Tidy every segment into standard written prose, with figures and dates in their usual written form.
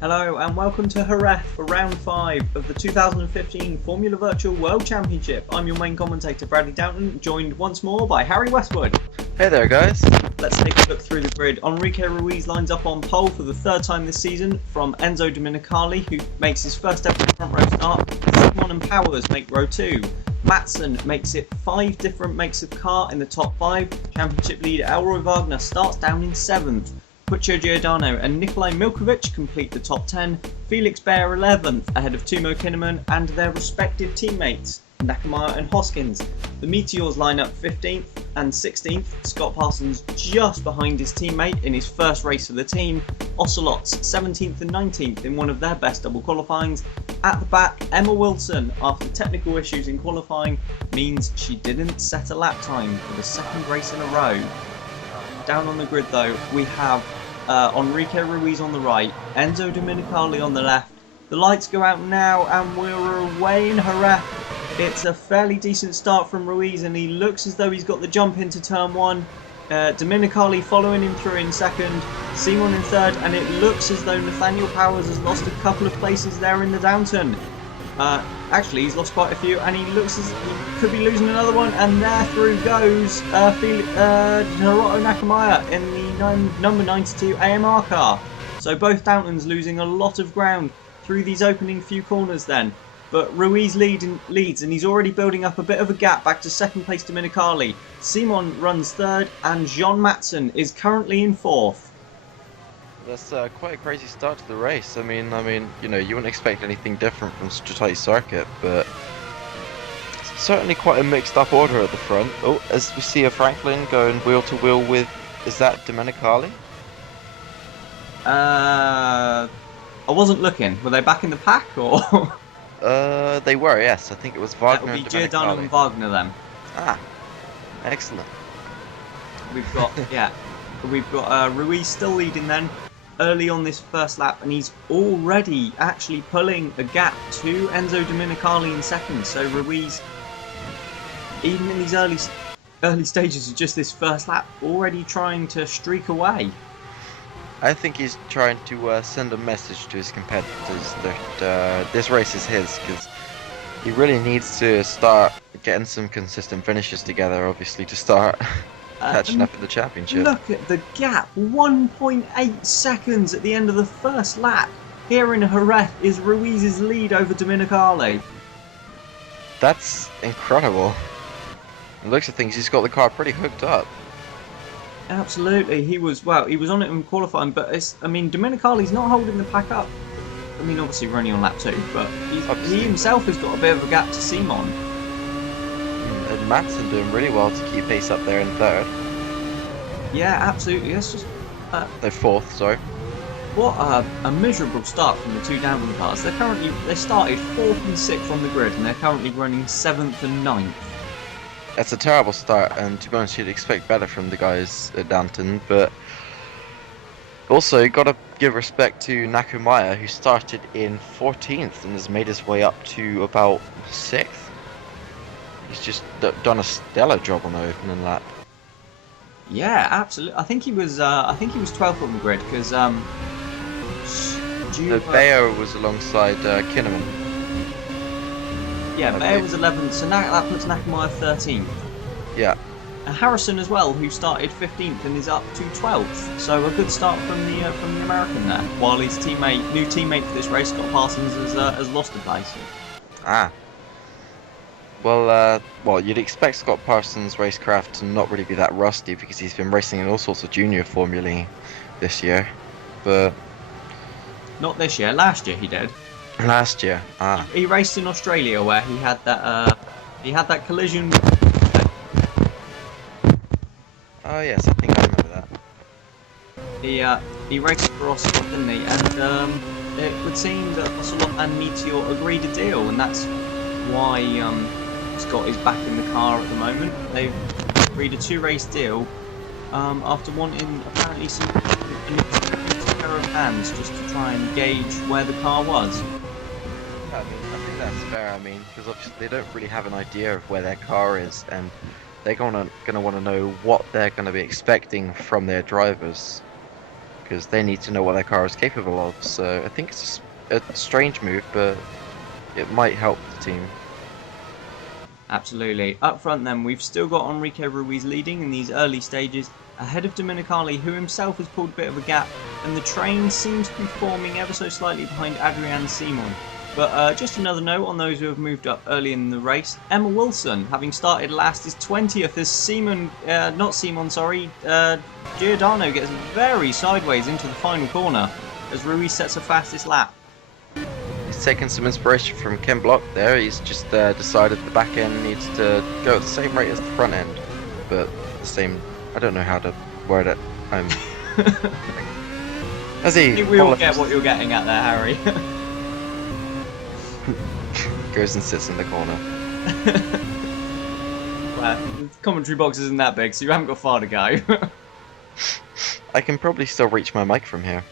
Hello and welcome to Jerez for round 5 of the 2015 Formula Virtual World Championship. I'm your main commentator Bradley Downton, joined once more by Harry Westwood. Hey there guys. Let's take a look through the grid. Enrique Ruiz lines up on pole for the third time this season from Enzo Dominicali, who makes his first ever front row start. Simon and Powers make row 2. Matson makes it 5 different makes of car in the top 5. Championship leader Elroy Wagner starts down in 7th. Puccio Giordano and Nikolai Milkovic complete the top 10, Felix Bayer 11th ahead of Timo Kinnaman and their respective teammates, Nakamura and Hoskins. The Meteors line up 15th and 16th, Scott Parsons just behind his teammate in his first race for the team, Ocelots 17th and 19th in one of their best double qualifyings. At the back, Emma Wilson, after technical issues in qualifying, means she didn't set a lap time for the second race in a row. Down on the grid though, we have Enrique Ruiz on the right, Enzo Dominicali on the left. The lights go out now and we're away in Jerez. It's a fairly decent start from Ruiz and he looks as though he's got the jump into turn 1. Dominicali following him through in second, Simon in third, and it looks as though Nathaniel Powers has lost a couple of places there in the downturn. Actually, he's lost quite a few, and he looks as he could be losing another one, and there through goes Hiroto Nakamura in the number 92 AMR car. So both Downtons losing a lot of ground through these opening few corners then. But Ruiz leads, and he's already building up a bit of a gap back to second place Dominicali. Simon runs third, and Jean Matson is currently in fourth. That's quite a crazy start to the race. I mean, you know, you wouldn't expect anything different from such a tight circuit, but it's certainly quite a mixed up order at the front. Oh, as we see a Franklin going wheel to wheel with, is that Dominicali? I wasn't looking. Were they back in the pack or? They were, yes. I think it was Wagner and That'll be Giordano Dominicali. and Wagner then. Ah, excellent. We've got Ruiz still leading then early on this first lap, and he's already actually pulling a gap to Enzo Dominicali in second. So Ruiz, even in these early stages of just this first lap, already trying to streak away. I think he's trying to send a message to his competitors that this race is his, because he really needs to start getting some consistent finishes together, obviously, to start catching up in the championship. Look at the gap, 1.8 seconds at the end of the first lap. Here in Jerez is Ruiz's lead over Dominicali. That's incredible. It looks at things, he's got the car pretty hooked up. Absolutely, he was on it in qualifying, but Dominicali's not holding the pack up. I mean, obviously we're only on lap 2, but he himself has got a bit of a gap to Simon. And Matson doing really well to keep pace up there in third. Yeah, absolutely. That's just No, fourth, sorry. what a miserable start from the two Downton cars. They started 4th and 6th on the grid, and they're currently running 7th and 9th. That's a terrible start, and to be honest, you'd expect better from the guys at Downton, but also got to give respect to Nakamura, who started in 14th and has made his way up to about 6th. He's just done a stellar job on the opening lap. Yeah, absolutely. I think he was 12th on the grid because Bayer was alongside Kinnaman. Yeah, Bayer was 11th, so that puts Nakamura 13th. Yeah. And Harrison as well, who started 15th and is up to 12th. So a good start from the American there. While his new teammate for this race, Scott Parsons, has lost a place. Ah. Well, you'd expect Scott Parsons' racecraft to not really be that rusty because he's been racing in all sorts of junior formulae this year, but not this year. Last year he did. Last year, He raced in Australia where he had that collision. Oh yes, I think I remember that. He raced for Ocelot, didn't he? And it would seem that Ocelot and Meteor agreed a deal, and that's why Scott is back in the car at the moment. They've agreed a 2-race deal after wanting apparently some pair of hands just to try and gauge where the car was. I think that's fair. Because obviously they don't really have an idea of where their car is, and they're gonna want to know what they're gonna be expecting from their drivers. because they need to know what their car is capable of. So I think it's a strange move, but it might help the team. Absolutely. Up front then, we've still got Enrique Ruiz leading in these early stages, ahead of Dominicali, who himself has pulled a bit of a gap, and the train seems to be forming ever so slightly behind Adrian Simon. But just another note on those who have moved up early in the race. Emma Wilson, having started last, is 20th as Giordano gets very sideways into the final corner as Ruiz sets her fastest lap. He's taken some inspiration from Ken Block there. He's just decided the back end needs to go at the same rate as the front end, but the same. I don't know how to word it. As he I think we all get what you're getting at there, Harry. goes and sits in the corner. Well, the commentary box isn't that big, so you haven't got far to go. I can probably still reach my mic from here.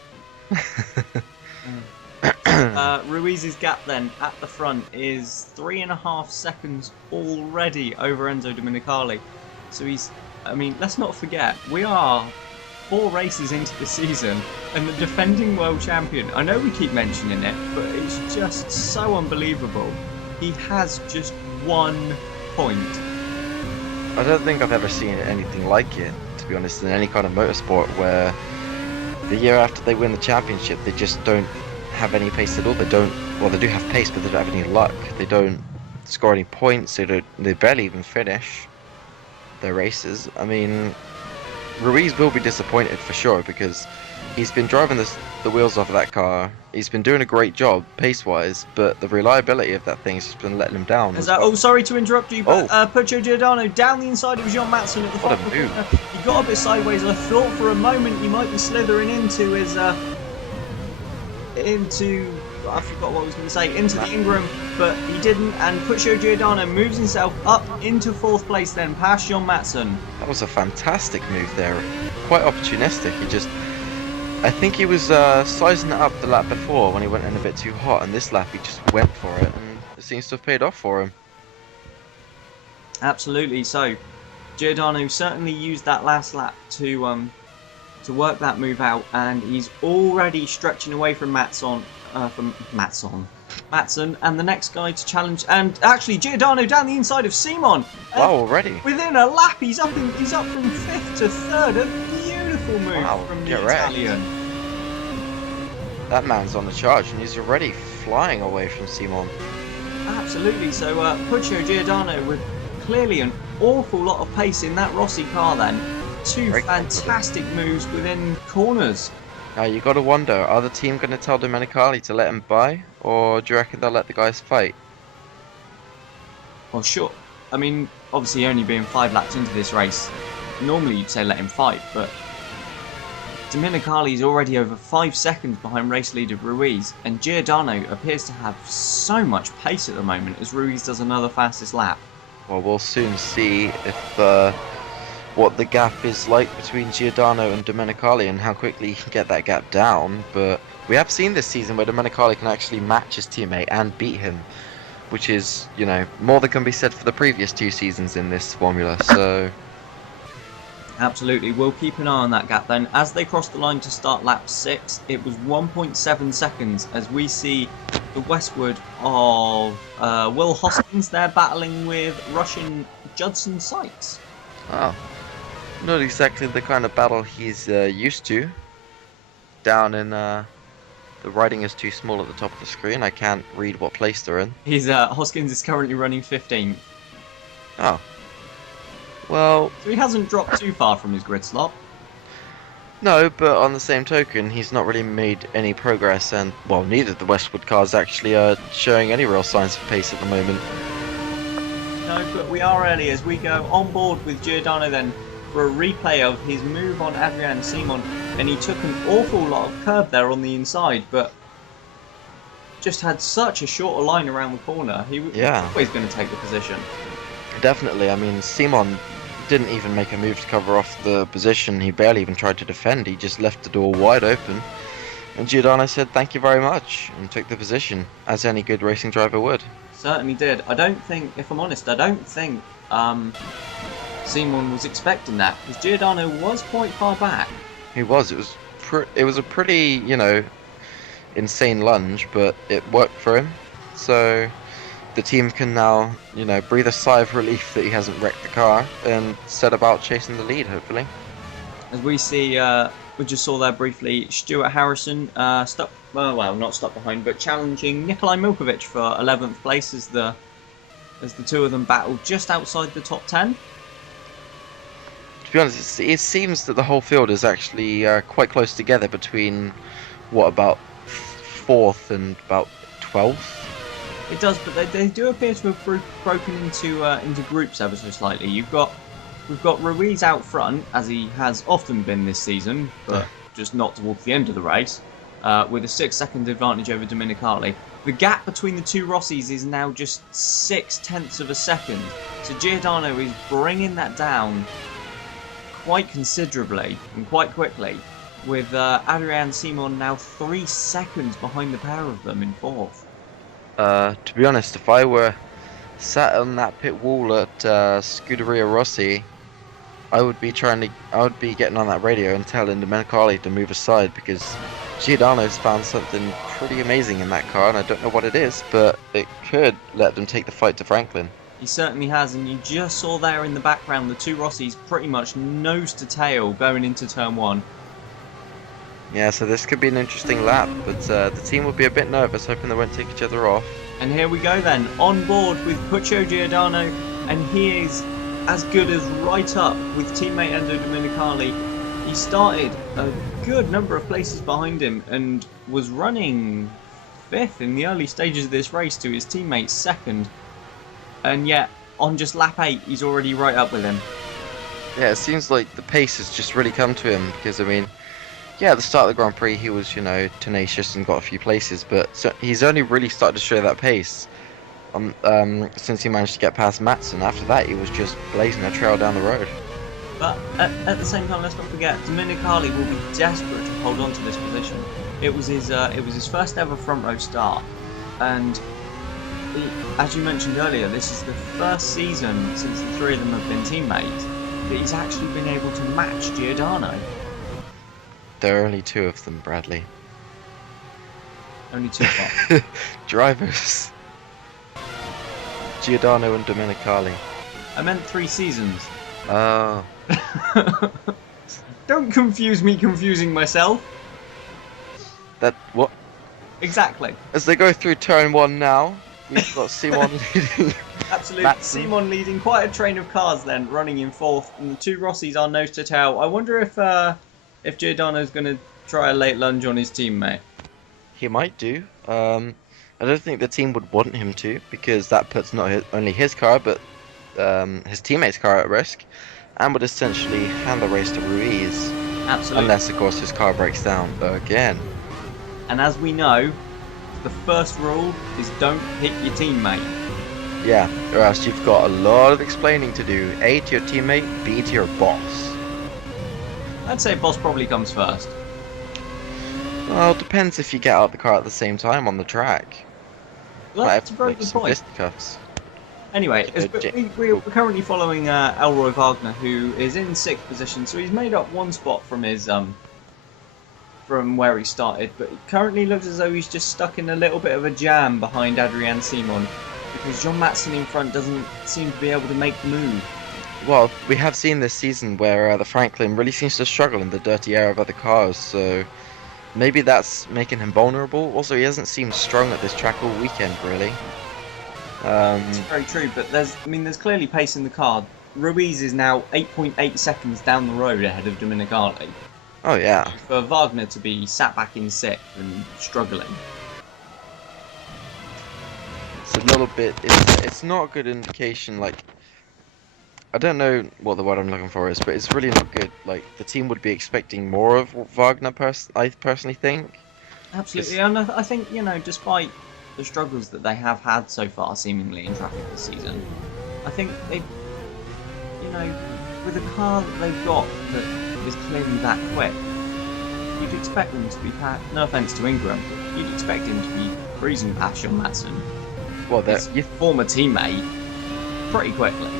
Ruiz's gap then at the front is 3.5 seconds already over Enzo Dominicali. So let's not forget, we are 4 races into the season, and the defending world champion, I know we keep mentioning it, but it's just so unbelievable. He has just 1 point. I don't think I've ever seen anything like it, to be honest, in any kind of motorsport, where the year after they win the championship, they just don't have any pace at all. They do have pace, but they don't have any luck. They don't score any points. They barely even finish their races. I mean, Ruiz will be disappointed for sure, because he's been driving the wheels off of that car. He's been doing a great job pace-wise, but the reliability of that thing's just been letting him down. Oh, sorry to interrupt you, but Puccio Giordano down the inside of Jean Matson at the What a final move. corner. He got a bit sideways. I thought for a moment he might be slithering into his I forgot what I was going to say, into the Ingram, but he didn't, and Puccio Giordano moves himself up into 4th place then, past John Matson. That was a fantastic move there. Quite opportunistic. I think he was sizing it up the lap before when he went in a bit too hot, and this lap he just went for it, and it seems to have paid off for him. Absolutely, so Giordano certainly used that last lap to work that move out, and he's already stretching away from Matson, and the next guy to challenge, and actually Giordano down the inside of Simon. Wow, already? Within a lap, he's up from 5th to 3rd. A beautiful move from the Italian. That man's on the charge, and he's already flying away from Simon. Absolutely. So Puccio Giordano with clearly an awful lot of pace in that Rossi car. Then 2 fantastic moves within corners. Now you got to wonder: are the team going to tell Domenicali to let him by, or do you reckon they'll let the guys fight? Well, sure. I mean, obviously only being 5 laps into this race, normally you'd say let him fight, but Dominicali is already over 5 seconds behind race leader Ruiz, and Giordano appears to have so much pace at the moment as Ruiz does another fastest lap. Well, we'll soon see if what the gap is like between Giordano and Domenicali and how quickly he can get that gap down. But we have seen this season where Domenicali can actually match his teammate and beat him, which is, more than can be said for the previous 2 seasons in this formula. So absolutely, we'll keep an eye on that gap then. As they cross the line to start lap 6, it was 1.7 seconds as we see the westward of Will Hoskins there battling with Russian Judson Sykes. Oh, not exactly the kind of battle he's used to. Down in the writing is too small at the top of the screen. I can't read what place they're in. Hoskins is currently running 15th. Oh. Well, so he hasn't dropped too far from his grid slot. No, but on the same token, he's not really made any progress, and, well, neither of the Westwood cars actually are showing any real signs of pace at the moment. No, but we are early as we go on board with Giordano then for a replay of his move on Adrian Simon, and he took an awful lot of curb there on the inside, but just had such a shorter line around the corner. He was always going to take the position. Definitely. I mean, Simon didn't even make a move to cover off the position. He barely even tried to defend. He just left the door wide open. And Giordano said thank you very much and took the position, as any good racing driver would. Certainly did. I don't think, if I'm honest, Simon was expecting that, because Giordano was quite far back. He was. It was it was a pretty, insane lunge, but it worked for him. So the team can now, breathe a sigh of relief that he hasn't wrecked the car and set about chasing the lead, hopefully. As we see, we just saw there briefly, Stuart Harrison not stuck behind, but challenging Nikolai Milkovic for 11th place as the two of them battle just outside the top 10. To be honest, it seems that the whole field is actually quite close together between, about 4th and about 12th? It does, but they do appear to have broken into groups ever so slightly. We've got Ruiz out front, as he has often been this season, but just not towards the end of the race, with a 6-second advantage over Domenicali. The gap between the two Rossis is now just 0.6 of a second, so Giordano is bringing that down quite considerably and quite quickly, with Adrian Simon now 3 seconds behind the pair of them in 4th. To be honest, if I were sat on that pit wall at Scuderia Rossi, I would be getting on that radio and telling Domenicali to move aside, because Giordano's found something pretty amazing in that car, and I don't know what it is, but it could let them take the fight to Franklin. He certainly has, and you just saw there in the background the two Rossis pretty much nose to tail going into turn 1. Yeah, so this could be an interesting lap, but the team would be a bit nervous, hoping they won't take each other off. And here we go then, on board with Puccio Giordano, and he is as good as right up with teammate Enzo Domenicali. He started a good number of places behind him and was running 5th in the early stages of this race to his teammate's 2nd. And yet, on just lap 8, he's already right up with him. Yeah, it seems like the pace has just really come to him, because, at the start of the Grand Prix, he was, tenacious and got a few places, but he's only really started to show that pace since he managed to get past Matson. After that, he was just blazing a trail down the road. But at the same time, let's not forget, Domenicali will be desperate to hold on to this position. It was his first ever front row start, and as you mentioned earlier, this is the first season since the three of them have been teammates that he's actually been able to match Giordano. There are only 2 of them, Bradley. Only 2 what? Drivers. Giordano and Domenicali. I meant 3 seasons. Oh. Don't confuse me confusing myself. What? Exactly. As they go through turn 1 now, we've got Simon leading. Absolutely. Matson. Simon leading quite a train of cars then, running in 4th, and the 2 Rossis are nose to tail. I wonder if Giordano's going to try a late lunge on his teammate. He might do. I don't think the team would want him to, because that puts not only his car, but his teammate's car at risk, and would essentially hand the race to Ruiz. Absolutely. Unless, of course, his car breaks down again. And as we know, the first rule is don't hit your teammate. Yeah, or else you've got a lot of explaining to do. A, to your teammate, B, to your boss. I'd say boss probably comes first. Well, it depends if you get out of the car at the same time on the track. Well, that's a very good point. Fisticuffs. Anyway, we're currently following Elroy Wagner, who is in 6th position, so he's made up 1 spot from his from where he started, but it currently looks as though he's just stuck in a little bit of a jam behind Adrian Simon, because John Matson in front doesn't seem to be able to make the move. Well, we have seen this season where the Franklin really seems to struggle in the dirty air of other cars, so maybe that's making him vulnerable. Also, he hasn't seemed strong at this track all weekend, really. It's very true, but there's clearly pace in the car. Ruiz is now 8.8 seconds down the road ahead of Domenicali. Oh yeah. For Wagner to be sat back in 6th and struggling. It's a little bit. It's not a good indication. Like, I don't know what the word I'm looking for is, but it's really not good. Like, the team would be expecting more of Wagner. I personally think. Absolutely, and I think, despite the struggles that they have had so far, seemingly in traffic this season, I think they, with a car that they've got that is clearly that quick, you'd expect them to be no offence to Ingram, you'd expect him to be cruising past John Matson, well, his former teammate, pretty quickly.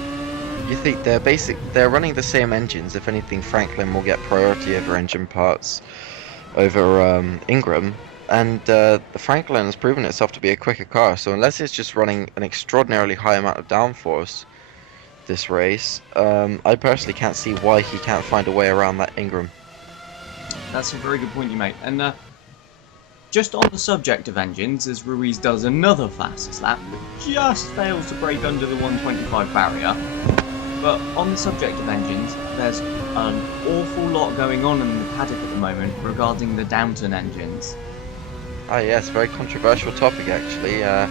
You think they're running the same engines? If anything, Franklin will get priority over engine parts. over Ingram. And the Franklin has proven itself to be a quicker car, so unless it's just running an extraordinarily high amount of downforce this race, I personally can't see why he can't find a way around that Ingram. That's a very good point you make. And just on the subject of engines, as Ruiz does another fastest lap, just fails to break under the 125 barrier. But on the subject of engines, there's an awful lot going on in the paddock at the moment regarding the Downton engines. Ah yes, very controversial topic actually. A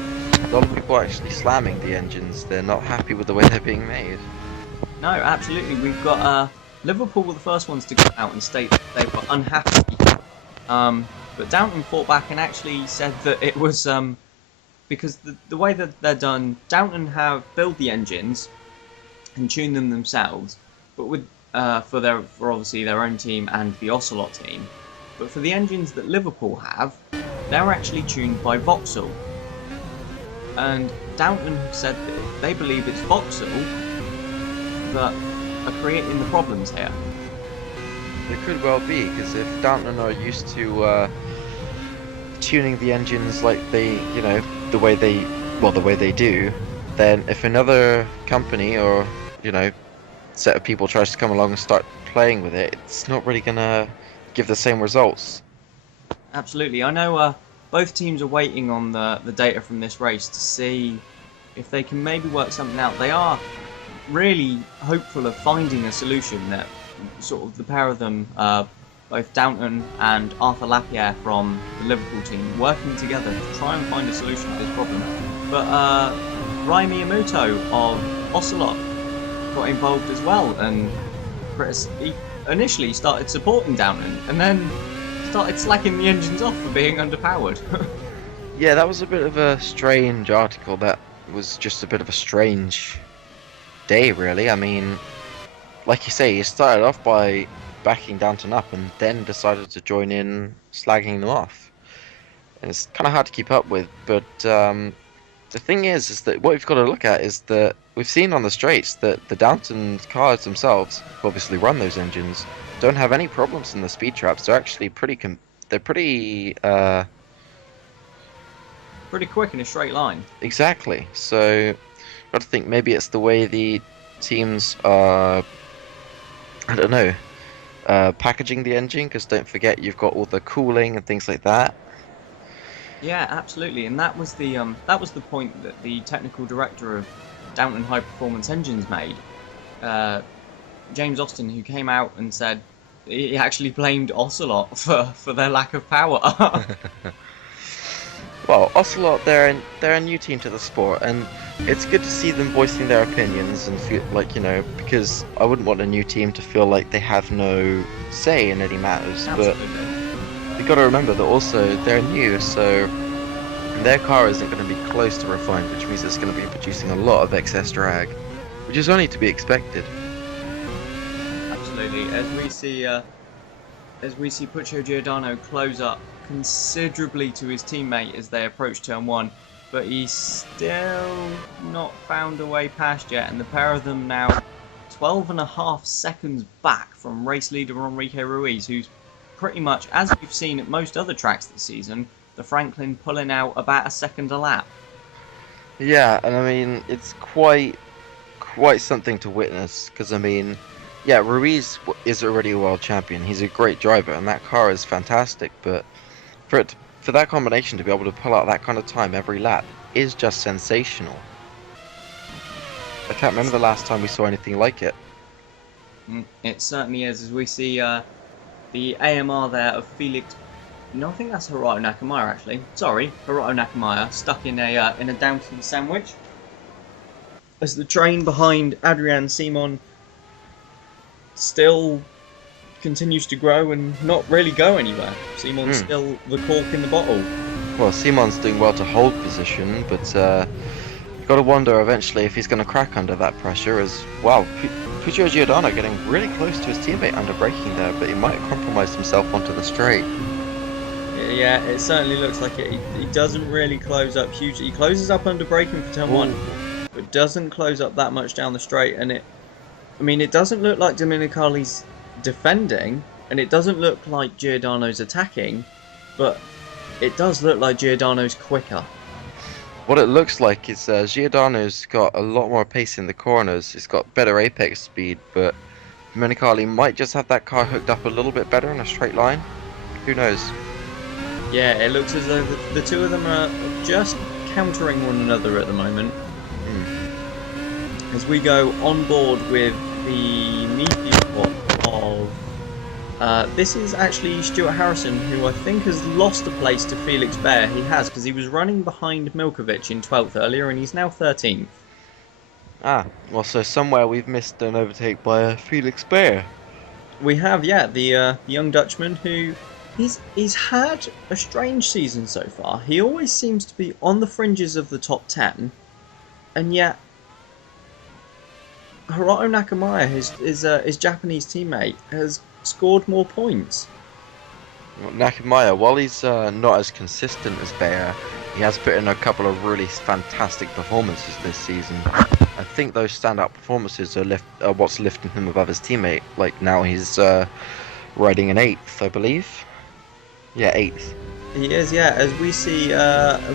lot of people are actually slamming the engines. They're not happy with the way they're being made. No, absolutely. We've got Liverpool were the first ones to come out and state that they were unhappy. But Downton fought back and actually said that it was because the way that they're done, Downton have built the engines and tune them themselves, but with for obviously their own team and the Ocelot team. But for the engines that Liverpool have, they're actually tuned by Vauxhall. And Downton have said that they believe it's Vauxhall that are creating the problems here. It could well be, because if Downton are used to tuning the engines like they, the way they do, then if another company or, set of people tries to come along and start playing with it, it's not really gonna give the same results. Absolutely. I know both teams are waiting on the data from this race to see if they can maybe work something out. They are really hopeful of finding a solution that sort of the pair of them, both Downton and Arthur Lapierre from the Liverpool team, working together to try and find a solution to this problem. But Rai Miyamoto of Ocelot got involved as well, and he initially started supporting Downton and then started slacking the engines off for being underpowered. Yeah, that was a bit of a strange article. That was just a bit of a strange day, really. I mean, like you say, he started off by backing Downton up and then decided to join in slagging them off. And it's kind of hard to keep up with, but the thing is that what we've got to look at is that we've seen on the straights that the Downton cars themselves, who obviously run those engines, don't have any problems in the speed traps. They're actually pretty quick in a straight line. Exactly. So, got to think maybe it's the way the teams are, I don't know, packaging the engine, because don't forget you've got all the cooling and things like that. Yeah, absolutely, and that was the point that the technical director of Downton High Performance Engines made, James Austin, who came out and said he actually blamed Ocelot for their lack of power. Well, Ocelot, they're a new team to the sport, and it's good to see them voicing their opinions and feel like, because I wouldn't want a new team to feel like they have no say in any matters. Absolutely. But you've got to remember that also they're new, so their car isn't going to be close to refined, which means it's going to be producing a lot of excess drag, which is only to be expected. Absolutely, as we see Puccio Giordano close up considerably to his teammate as they approach turn 1, but he's still not found a way past yet, and the pair of them now 12.5 seconds back from race leader Enrique Ruiz, who's pretty much, as we've seen at most other tracks this season, the Franklin pulling out about a second a lap. Yeah, and I mean, it's quite something to witness, because I mean, yeah, Ruiz is already a world champion. He's a great driver, and that car is fantastic, but for that combination to be able to pull out that kind of time every lap is just sensational. I can't remember the last time we saw anything like it. It certainly is, as we see the AMR there of Felix. No, I think that's Hiroto Nakamura actually. Sorry, Hiroto Nakamura stuck in a Downton sandwich. As the train behind Adrian Simon still continues to grow and not really go anywhere. Simon's still the cork in the bottle. Well, Simon's doing well to hold position, but you've got to wonder eventually if he's going to crack under that pressure as well. Puccio Giordano getting really close to his teammate under braking there, but he might have compromised himself onto the straight. Yeah, it certainly looks like it. He doesn't really close up hugely. He closes up under braking for turn 1, but doesn't close up that much down the straight, and it doesn't look like Domenicali's defending, and it doesn't look like Giordano's attacking, but it does look like Giordano's quicker. What it looks like is Giordano's got a lot more pace in the corners. It's got better apex speed, but Domenicali might just have that car hooked up a little bit better in a straight line. Who knows? Yeah, it looks as though the two of them are just countering one another at the moment. As we go on board with the meteor of... this is actually Stuart Harrison, who I think has lost a place to Felix Bayer. He has, because he was running behind Milkovic in 12th earlier, and he's now 13th. Ah, well, so somewhere we've missed an overtake by Felix Bayer. We have, yeah, the young Dutchman who... He's had a strange season so far. He always seems to be on the fringes of the top 10, and yet Hiroto Nakamaya, his Japanese teammate, has scored more points. Well, Nakamaya, while he's not as consistent as Bayer, he has put in a couple of really fantastic performances this season. I think those standout performances are what's lifting him above his teammate. Like now he's riding an 8th, I believe. Yeah, 8th. He is, yeah. As we see,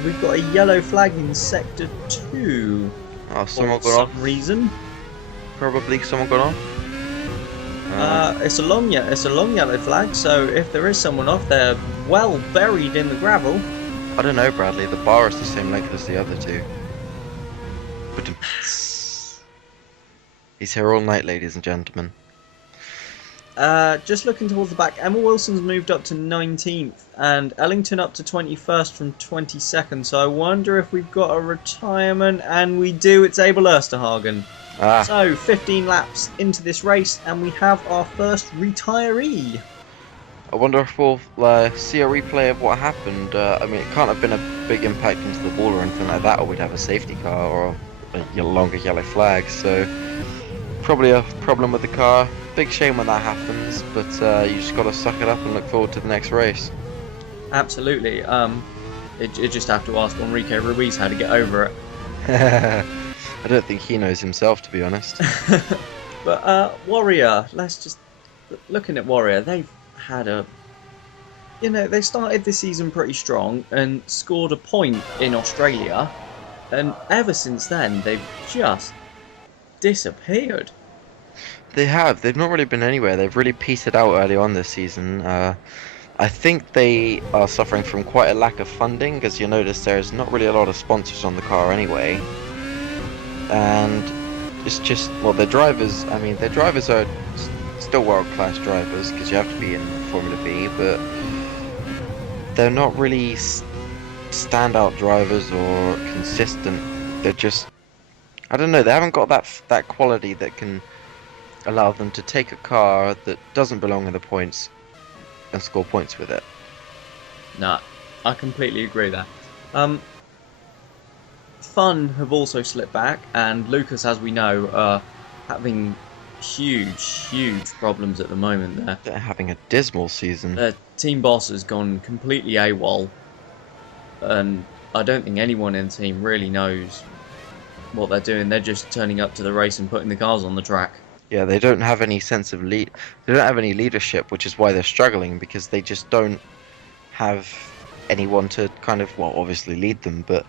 we've got a yellow flag in Sector 2. Oh, someone for got some on. reason. Probably someone got on. It's a long yellow flag. So if there is someone off, they're well buried in the gravel. I don't know, Bradley. The bar is the same length as the other two. But he's here all night, ladies and gentlemen. Just looking towards the back, Emma Wilson's moved up to 19th and Ellington up to 21st from 22nd, so I wonder if we've got a retirement, and we do. It's Abel Ersterhagen. So 15 laps into this race and we have our first retiree. I wonder if we'll see a replay of what happened. I mean, it can't have been a big impact into the wall or anything like that, or we'd have a safety car or a longer yellow flag, so probably a problem with the car. Big shame when that happens, but you just got to suck it up and look forward to the next race. Absolutely. You just have to ask Enrique Ruiz how to get over it. I don't think he knows himself, to be honest. But Warrior, let's just... Looking at Warrior, they've had a... You know, they started this season pretty strong and scored a point in Australia, and ever since then, they've just disappeared. They have. They've not really been anywhere. They've really petered out early on this season. I think they are suffering from quite a lack of funding, because you notice there's not really a lot of sponsors on the car anyway. And it's just, well, their drivers, I mean, their drivers are still world-class drivers, because you have to be in Formula B, but they're not really standout drivers or consistent. They're just, I don't know, they haven't got that quality that can allow them to take a car that doesn't belong in the points and score points with it. No, I completely agree there. Fun have also slipped back, and Lucas, as we know, are having huge problems at the moment there. They're having a dismal season. Their team boss has gone completely AWOL, and I don't think anyone in the team really knows what they're doing. They're just turning up to the race and putting the cars on the track. Yeah, they don't have any sense of They don't have any leadership, which is why they're struggling, because they just don't have anyone to kind of, well, obviously lead them, but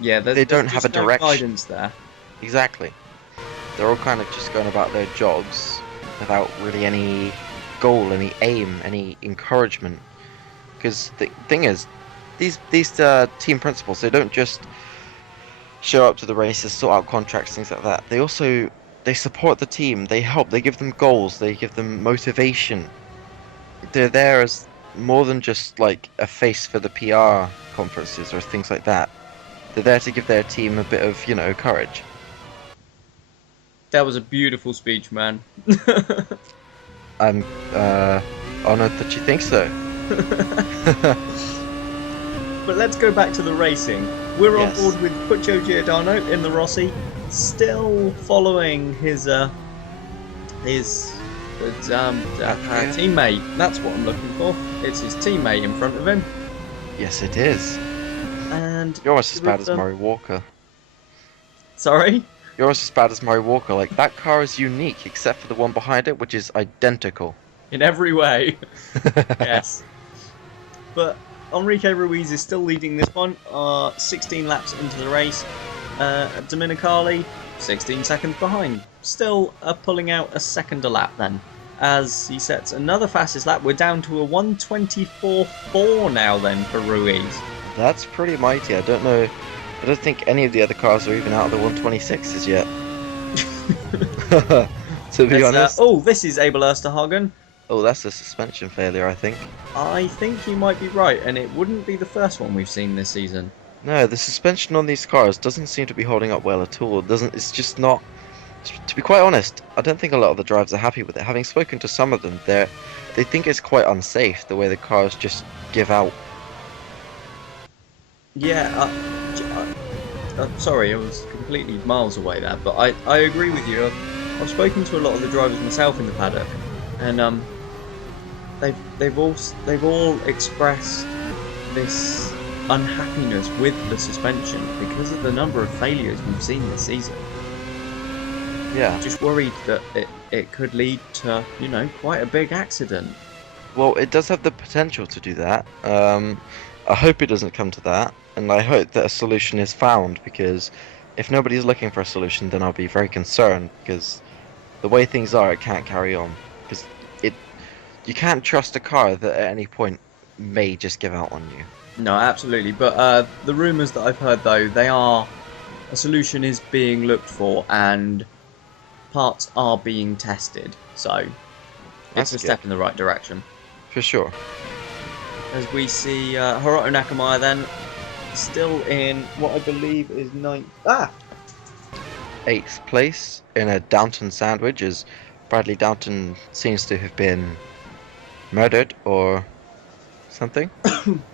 yeah, they don't have a direction. Guidance there. Exactly. They're all kind of just going about their jobs without really any goal, any aim, any encouragement. Because the thing is, these team principals, they don't just show up to the races, sort out contracts, things like that. They support the team, they help, they give them goals, they give them motivation. They're there as more than just like a face for the PR conferences or things like that. They're there to give their team a bit of, you know, courage. That was a beautiful speech, man. I'm honored that you think so. But let's go back to the racing. We're Yes. on board with Puccio Giordano in the Rossi, still following his teammate. That's what I'm looking for. It's his teammate in front of him. Yes, it is. And You're almost as bad as with, Murray Walker. Sorry? You're almost as bad as Murray Walker. Like, that car is unique, except for the one behind it, which is identical. In every way. Yes. But Enrique Ruiz is still leading this one, 16 laps into the race. Dominicali, 16 seconds behind. Still pulling out a second a lap then. As he sets another fastest lap, we're down to a 1:24.4 now then for Ruiz. That's pretty mighty. I don't know. I don't think any of the other cars are even out of the 126s yet. To be honest. Oh, this is Abel Ersterhagen. Oh, that's a suspension failure, I think. I think you might be right, and it wouldn't be the first one we've seen this season. No, the suspension on these cars doesn't seem to be holding up well at all. It doesn't. It's just not. To be quite honest, I don't think a lot of the drivers are happy with it. Having spoken to some of them, they think it's quite unsafe the way the cars just give out. Yeah, sorry, I was completely miles away there, but I agree with you. I've spoken to a lot of the drivers myself in the paddock, and they've all expressed this unhappiness with the suspension because of the number of failures we've seen this season. Yeah. Just worried that it could lead to, you know, quite a big accident. Well, it does have the potential to do that. I hope it doesn't come to that, and I hope that a solution is found, because if nobody's looking for a solution, then I'll be very concerned, because the way things are, it can't carry on. Because you can't trust a car that at any point may just give out on you. No, absolutely. But the rumours that I've heard, though, a solution is being looked for, and parts are being tested. So That's it's a good. step in the right direction. For sure. As we see Hiroto Nakamura then still in what I believe is 8th place in a Downton sandwich, as Bradley Downton seems to have been murdered or something.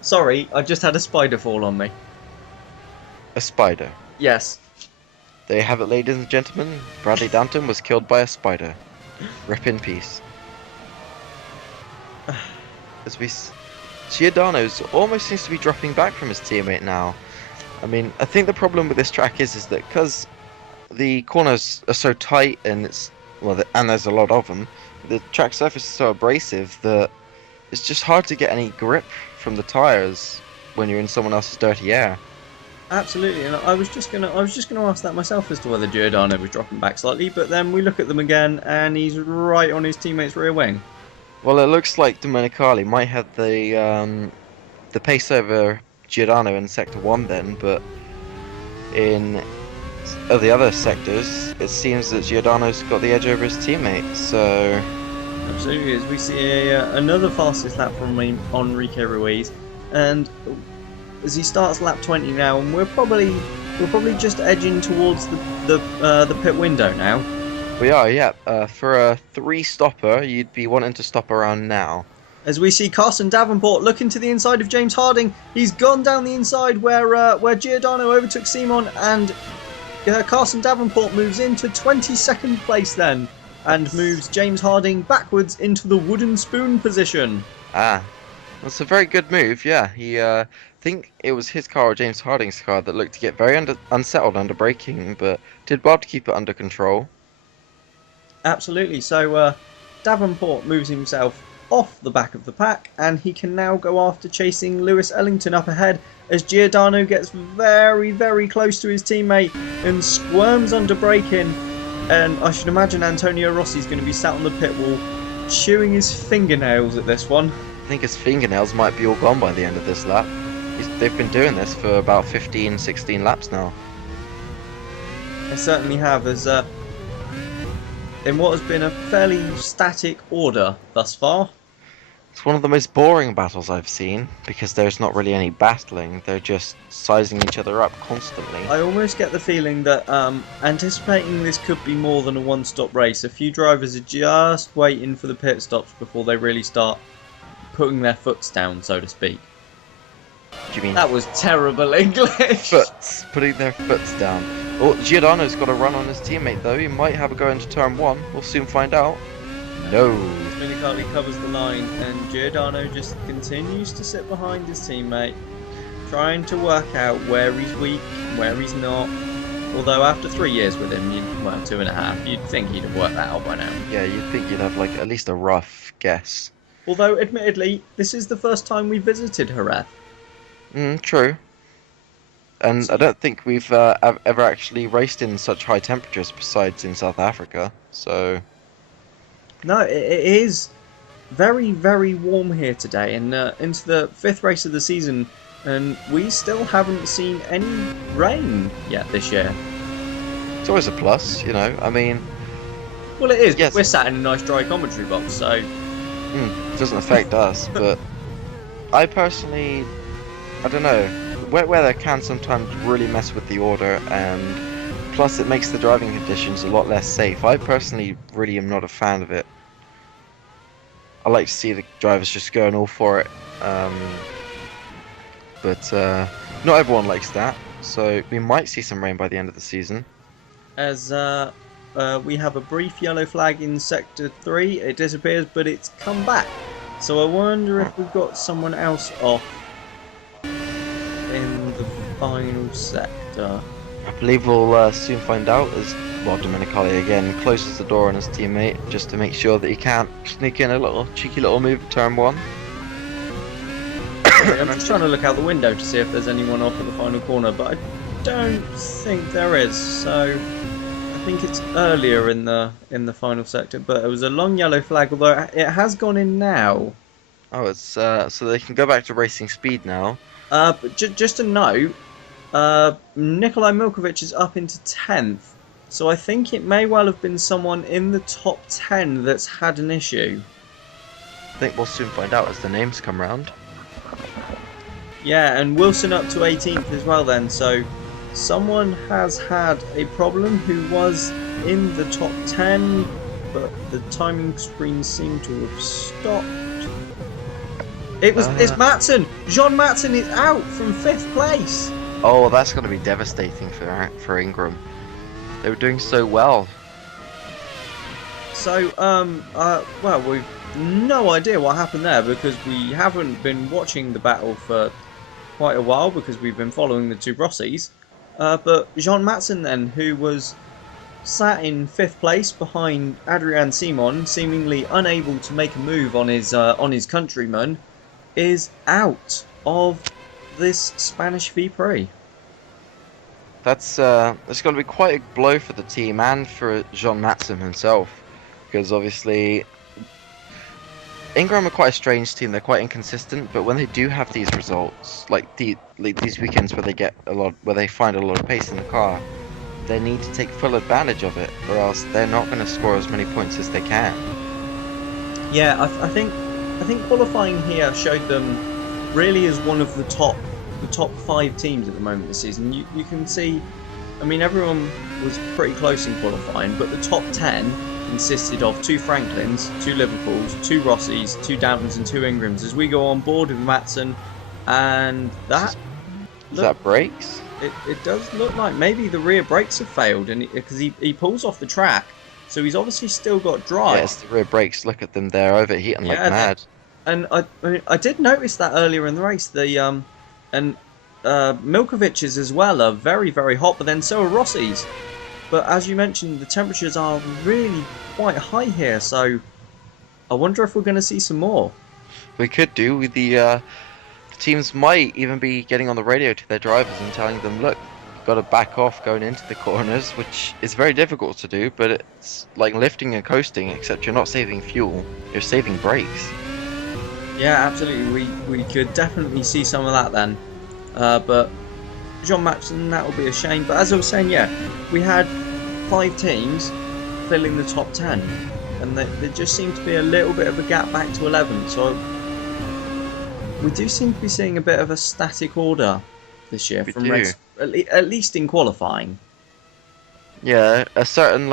Sorry, I just had a spider fall on me. A spider. Yes. There you have it, ladies and gentlemen. Bradley Downton was killed by a spider. Rip in peace. As we Giordano's almost seems to be dropping back from his teammate now. I mean, I think the problem with this track is that because the corners are so tight and and there's a lot of them, the track surface is so abrasive that it's just hard to get any grip from the tires when you're in someone else's dirty air. Absolutely, and I was just gonna ask that myself as to whether Giordano was dropping back slightly, but then we look at them again and he's right on his teammate's rear wing. Well, it looks like Domenicali might have the pace over Giordano in Sector 1 then, but in the other sectors, it seems that Giordano's got the edge over his teammate, so... Absolutely, as we see another fastest lap from Enrique Ruiz, and as he starts lap 20 now, and we're probably just edging towards the pit window now. We are, yeah. For a 3-stopper, you'd be wanting to stop around now. As we see Carson Davenport looking to the inside of James Harding, he's gone down the inside where Giordano overtook Simon, and Carson Davenport moves into 22nd place then, and moves James Harding backwards into the wooden spoon position. Ah, that's a very good move, yeah. He, I think it was his car or James Harding's car that looked to get very unsettled under braking, but did well to keep it under control. Absolutely, so Davenport moves himself off the back of the pack, and he can now go after chasing Lewis Ellington up ahead as Giordano gets very, very close to his teammate and squirms under braking. And I should imagine Antonio Rossi's going to be sat on the pit wall chewing his fingernails at this one. I think his fingernails might be all gone by the end of this lap. They've been doing this for about 15, 16 laps now. They certainly have, as in what has been a fairly static order thus far. It's one of the most boring battles I've seen, because there's not really any battling, they're just sizing each other up constantly. I almost get the feeling that anticipating this could be more than a one-stop race, a few drivers are just waiting for the pit stops before they really start putting their foots down, so to speak. Do you mean That was terrible English! putting their foots down? Oh, Giordano's got a run on his teammate though, he might have a go into turn 1, we'll soon find out. No. Dominicali covers the line, and Giordano just continues to sit behind his teammate, trying to work out where he's weak, where he's not. Although after 3 years with him, well, 2.5, you'd think he'd have worked that out by now. Yeah, you'd think you'd have like at least a rough guess. Although, admittedly, this is the first time we visited Jerez. True. And I don't think we've ever actually raced in such high temperatures besides in South Africa. So No, it is very, very warm here today, and into the 5th race of the season, and we still haven't seen any rain yet this year. it's always a plus, you know. I mean, Well, it is. Yes. We're sat in a nice dry commentary box, so it doesn't affect us. But I personally, I don't know. Wet weather can sometimes really mess with the order, and plus it makes the driving conditions a lot less safe. I personally really am not a fan of it. I like to see the drivers just going all for it, but not everyone likes that. So we might see some rain by the end of the season. as we have a brief yellow flag in Sector 3, it disappears, but it's come back. So I wonder if we've got someone else off in the final sector. I believe we'll soon find out as well. Domenicali again closes the door on his teammate just to make sure that he can't sneak in a little cheeky little move at turn 1. I'm just trying to look out the window to see if there's anyone off at the final corner, but I don't think there is. So I think it's earlier in the final sector, but it was a long yellow flag, although it has gone in now. Oh, it's so they can go back to racing speed now. But just a note, Nikolai Milkovic is up into 10th, so I think it may well have been someone in the top 10 that's had an issue. I think we'll soon find out as the names come round. Yeah, and Wilson up to 18th as well then, so someone has had a problem who was in the top 10, but the timing screen seemed to have stopped. It's Matson! Jean Matson is out from 5th place! Oh, that's going to be devastating for Ingram. They were doing so well. So, well, we've no idea what happened there because we haven't been watching the battle for quite a while because we've been following the two Rossies. But Jean Matson then, who was sat in 5th place behind Adrian Simon, seemingly unable to make a move on his countryman, is out of this Spanish V-Prix. That's going to be quite a blow for the team and for Jean Matson himself, because obviously Ingram are quite a strange team. They're quite inconsistent, but when they do have these results, like these weekends where they find a lot of pace in the car, they need to take full advantage of it, or else they're not going to score as many points as they can. Yeah, I think qualifying here showed them really as one of the top 5 teams at the moment this season. You can see, I mean, everyone was pretty close in qualifying, but the top 10 consisted of 2 Franklins, 2 Liverpools, 2 Rossies, 2 Downtons and 2 Ingrams. As we go on board with Matson, and that... Is that brakes? It does look like maybe the rear brakes have failed, and because he pulls off the track, so he's obviously still got drive. Yes, the rear brakes. Look at them; they're overheating like mad. And I did notice that earlier in the race. Milkovic's as well are very, very hot, but then so are Rossi's. But as you mentioned, the temperatures are really quite high here, so I wonder if we're going to see some more. We could do with the teams might even be getting on the radio to their drivers and telling them, look, you've got to back off going into the corners, which is very difficult to do, but it's like lifting and coasting, except you're not saving fuel, you're saving brakes. Yeah, absolutely. We could definitely see some of that then. But John Matson, that would be a shame. But as I was saying, yeah, we had 5 teams filling the top 10, and there just seemed to be a little bit of a gap back to 11. So we do seem to be seeing a bit of a static order this year from race, at least in qualifying. Yeah, certain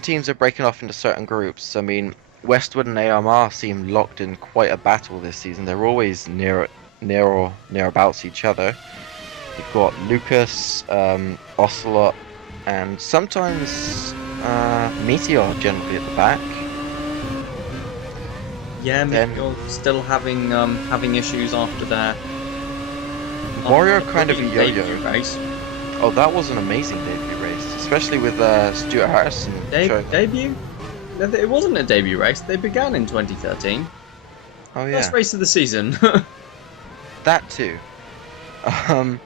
teams are breaking off into certain groups. I mean, Westwood and AMR seem locked in quite a battle this season. They're always near or nearabouts each other. You've got Lucas, Ocelot, and sometimes Meteor generally at the back. Yeah, Meteor still having issues after their Warrior kind of a yo-yo. race. Oh, that was an amazing debut race, especially with Stuart Harrison showing. Debut? No, it wasn't a debut race. They began in 2013. Oh First yeah, race of the season. that too. Um,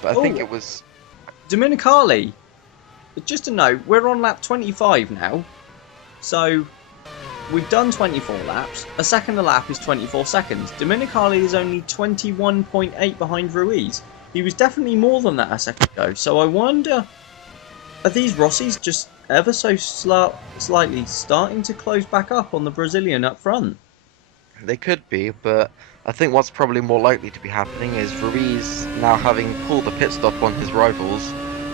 but I think Oh, it was. Dominicali. Just a note, we're on lap 25 now. So we've done 24 laps. A second a lap is 24 seconds. Dominicali is only 21.8 behind Ruiz. He was definitely more than that a second ago. So I wonder, are these Rossies just ever so slightly starting to close back up on the Brazilian up front? They could be, but I think what's probably more likely to be happening is Ruiz, now having pulled a pit stop on his rivals,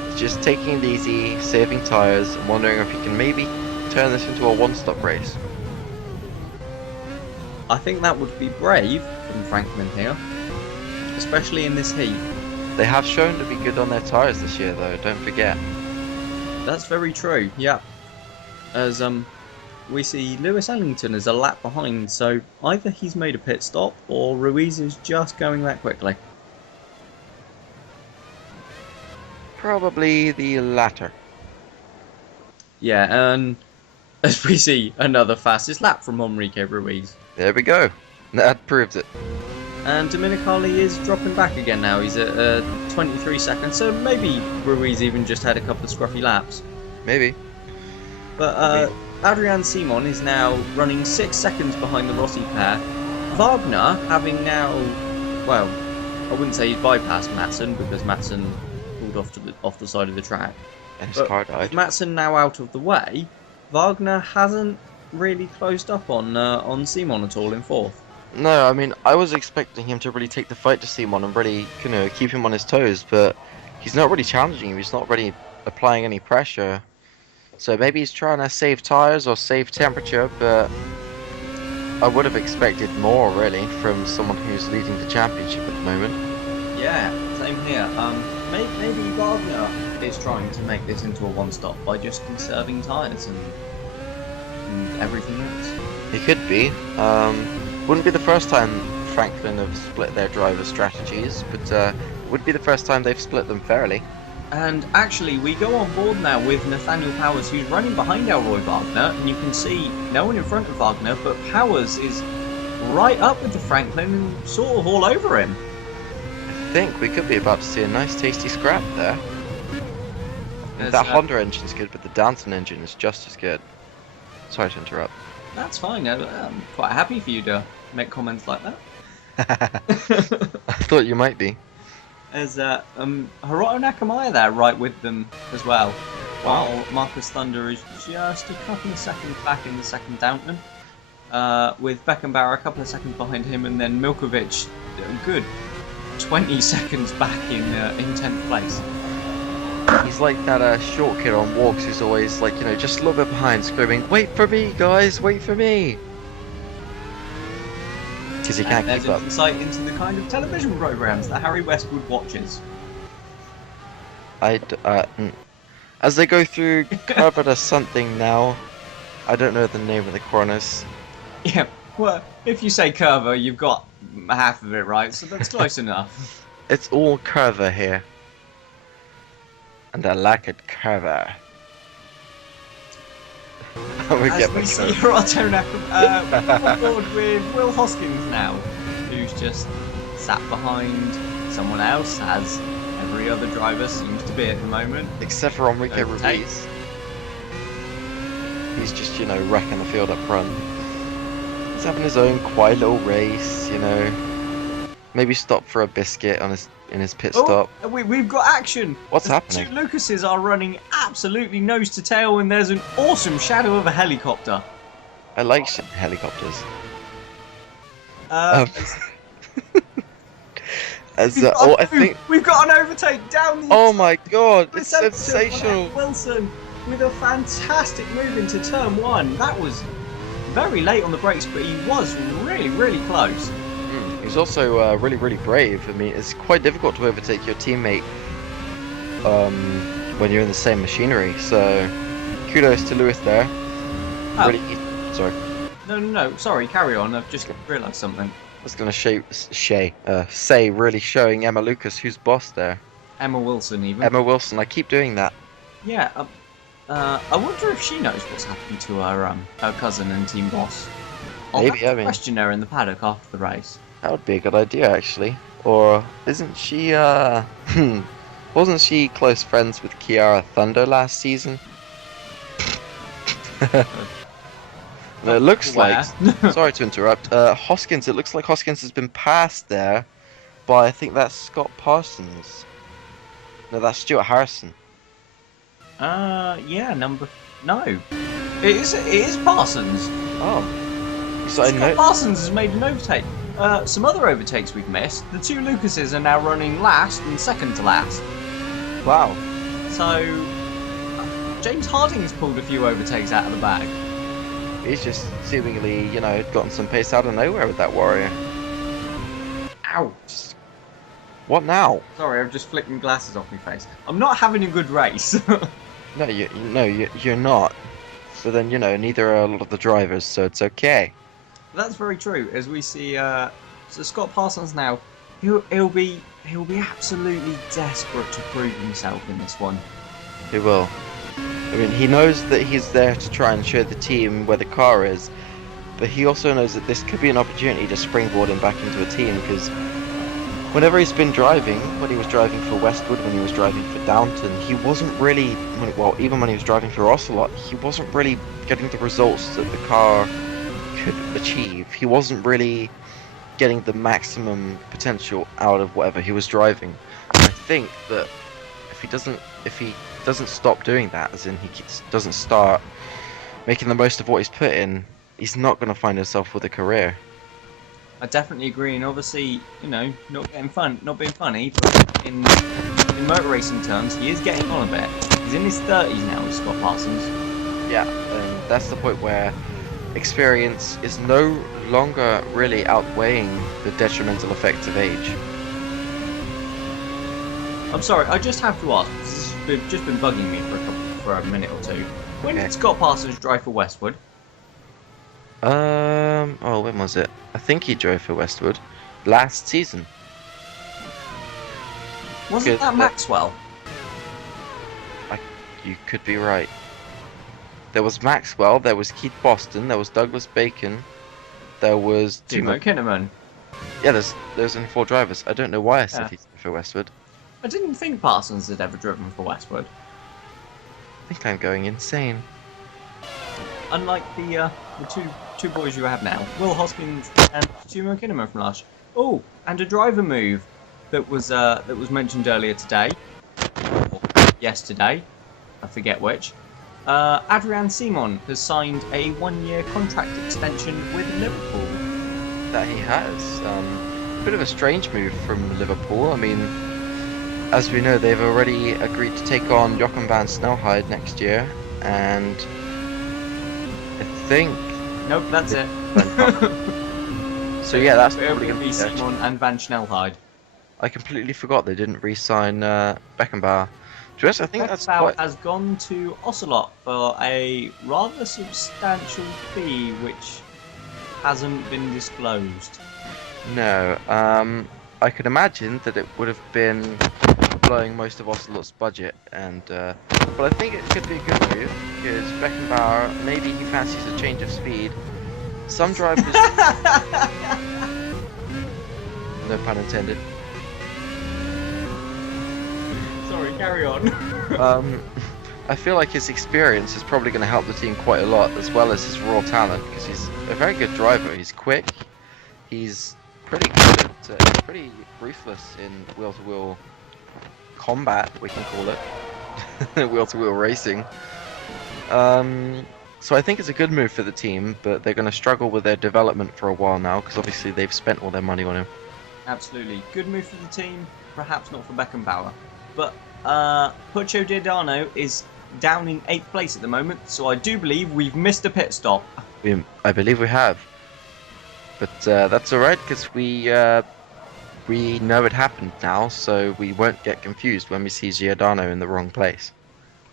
is just taking it easy, saving tyres, and wondering if he can maybe turn this into a one-stop race. I think that would be brave from Franklin here, especially in this heat. They have shown to be good on their tyres this year, though, don't forget. That's very true, yeah. As we see Lewis Ellington is a lap behind, so either he's made a pit stop or Ruiz is just going that quickly. Probably the latter. Yeah, and as we see another fastest lap from Enrique Ruiz. There we go. That proves it. And Dominicali is dropping back again now. He's at 23 seconds, so maybe Ruiz even just had a couple of scruffy laps. Maybe. But Adrian Simon is now running 6 seconds behind the Rossi pair. Wagner having now, well, I wouldn't say he's bypassed Matson because Matson pulled off the side of the track. And his car died. Matson now out of the way. Wagner hasn't really closed up on Simon at all in fourth. No, I mean, I was expecting him to really take the fight to Simon and really, keep him on his toes, but he's not really challenging him. He's not really applying any pressure. So maybe he's trying to save tyres or save temperature, but I would have expected more, really, from someone who's leading the championship at the moment. Yeah, same here. Maybe Wagner is trying to make this into a one-stop by just conserving tyres and everything else. He could be. Wouldn't be the first time Franklin have split their driver strategies, but would be the first time they've split them fairly. And actually, we go on board now with Nathaniel Powers, who's running behind Elroy Wagner, and you can see no one in front of Wagner, but Powers is right up with the Franklin and sort of all over him. I think we could be about to see a nice tasty scrap there. There's, That Honda engine's good, but the Danton engine is just as good. Sorry to interrupt. That's fine. I'm quite happy for you to make comments like that. I thought you might be. There's Hiroto Nakamaya there right with them as well. While Marcus Thunder is just a couple of seconds back in the second Downton. With Beckenbauer a couple of seconds behind him, and then Milkovic a good 20 seconds back in 10th place. He's like that short kid on walks who's always like, just a little bit behind, screaming, "Wait for me, guys, wait for me!" Because he can't There's keep an up. insight into the kind of television programs that Harry Westwood watches. As they go through Curva to something now, I don't know the name of the corners. Yeah, well, if you say Curva, you've got half of it right, so that's close enough. It's all Curva here. And I like it Curva. As we see Hiroto Nakamaya on board with Will Hoskins now, who's just sat behind someone else, as every other driver seems to be at the moment. Except for Enrique Ruiz. He's just, wrecking the field up front. He's having his own quiet little race, Maybe stop for a biscuit in his pit stop. We've got action! What's The happening? Two Lucases are running absolutely nose to tail, and there's an awesome shadow of a helicopter. I like helicopters. Uh, I think. We've got an overtake down the Oh my god! It's Reception sensational. on Wilson with a fantastic move into turn one. That was very late on the brakes, but he was really, really close. He's also really, really brave. I mean, it's quite difficult to overtake your teammate when you're in the same machinery. So, kudos to Lewis there. Oh. Really, sorry. No. Sorry, carry on. I've just realised something. I was gonna say really showing Emma Lucas who's boss there. Emma Wilson even. Emma Wilson. I keep doing that. Yeah. I wonder if she knows what's happened to her cousin and team boss. I'll Maybe, have I to mean, question her in the paddock after the race. that would be a good idea, actually. Or isn't she, wasn't she close friends with Kiara Thunder last season? No, it looks like, Where? sorry to interrupt, Hoskins, it looks like Hoskins has been passed there by, I think that's Scott Parsons. No, that's Stuart Harrison. Yeah, no. It is Parsons. Oh, so I Scott know. Parsons has made an overtake. Some other overtakes we've missed. The two Lucases are now running last and second to last. Wow. So, James Harding's pulled a few overtakes out of the bag. He's just seemingly, gotten some pace out of nowhere with that Warrior. Ouch. What now? Sorry, I've just flicked my glasses off my face. I'm not having a good race. No, you're not. But then, neither are a lot of the drivers, so it's okay. That's very true. As we see, so Scott Parsons now, he'll be absolutely desperate to prove himself in this one. He will. I mean, he knows that he's there to try and show the team where the car is, but he also knows that this could be an opportunity to springboard him back into a team, because whenever he's been driving, when he was driving for Westwood, when he was driving for Downton, he wasn't really, even when he was driving for Ocelot, he wasn't really getting the results that the car could achieve. He wasn't really getting the maximum potential out of whatever he was driving. And I think that if he doesn't stop doing that, as in doesn't start making the most of what he's put in, he's not going to find himself with a career. I definitely agree, and obviously, not being funny, but in motor racing terms, he is getting on a bit. He's in his 30s now with Scott Parsons. Yeah, and that's the point where experience is no longer really outweighing the detrimental effects of age. I'm sorry, I just have to ask, because this has just been bugging me for a minute or two. When did Scott Parsons drive for Westwood? When was it? I think he drove for Westwood last season. Wasn't that Maxwell? You could be right. There was Maxwell, there was Keith Boston, there was Douglas Bacon, there was Timo Kinnaman. Yeah, there's only 4 drivers. I don't know why I said he's for Westwood. I didn't think Parsons had ever driven for Westwood. I think I'm going insane. Unlike the two boys you have now, Will Hoskins and Timo Kinnaman from last year. Oh, and a driver move that was mentioned earlier today, or yesterday, I forget which. Adrian Simon has signed a 1-year contract extension with Liverpool. That he has. A bit of a strange move from Liverpool. I mean, as we know, they've already agreed to take on Jochen van Snelheid next year, and I think... Nope, that's it. So yeah, that's probably going to be Simon and Van Snelheid. I completely forgot they didn't re-sign Beckenbauer. To be honest, I think that's Beckenbauer has gone to Ocelot for a rather substantial fee, which hasn't been disclosed. No, I could imagine that it would have been blowing most of Ocelot's budget, and but I think it could be a good move, because Beckenbauer, maybe he fancies a change of speed. Some drivers... No pun intended. Sorry, carry on. I feel like his experience is probably going to help the team quite a lot, as well as his raw talent, because he's a very good driver. He's quick, he's pretty good at, he's pretty ruthless in wheel-to-wheel combat, we can call it. Wheel-to-wheel racing. So I think it's a good move for the team, but they're going to struggle with their development for a while now, because obviously they've spent all their money on him. Absolutely. Good move for the team, perhaps not for Beckenbauer. But Puccio Giordano is down in 8th place at the moment, so I do believe we've missed a pit stop. I believe we have. But that's alright, because we know it happened now, so we won't get confused when we see Giordano in the wrong place.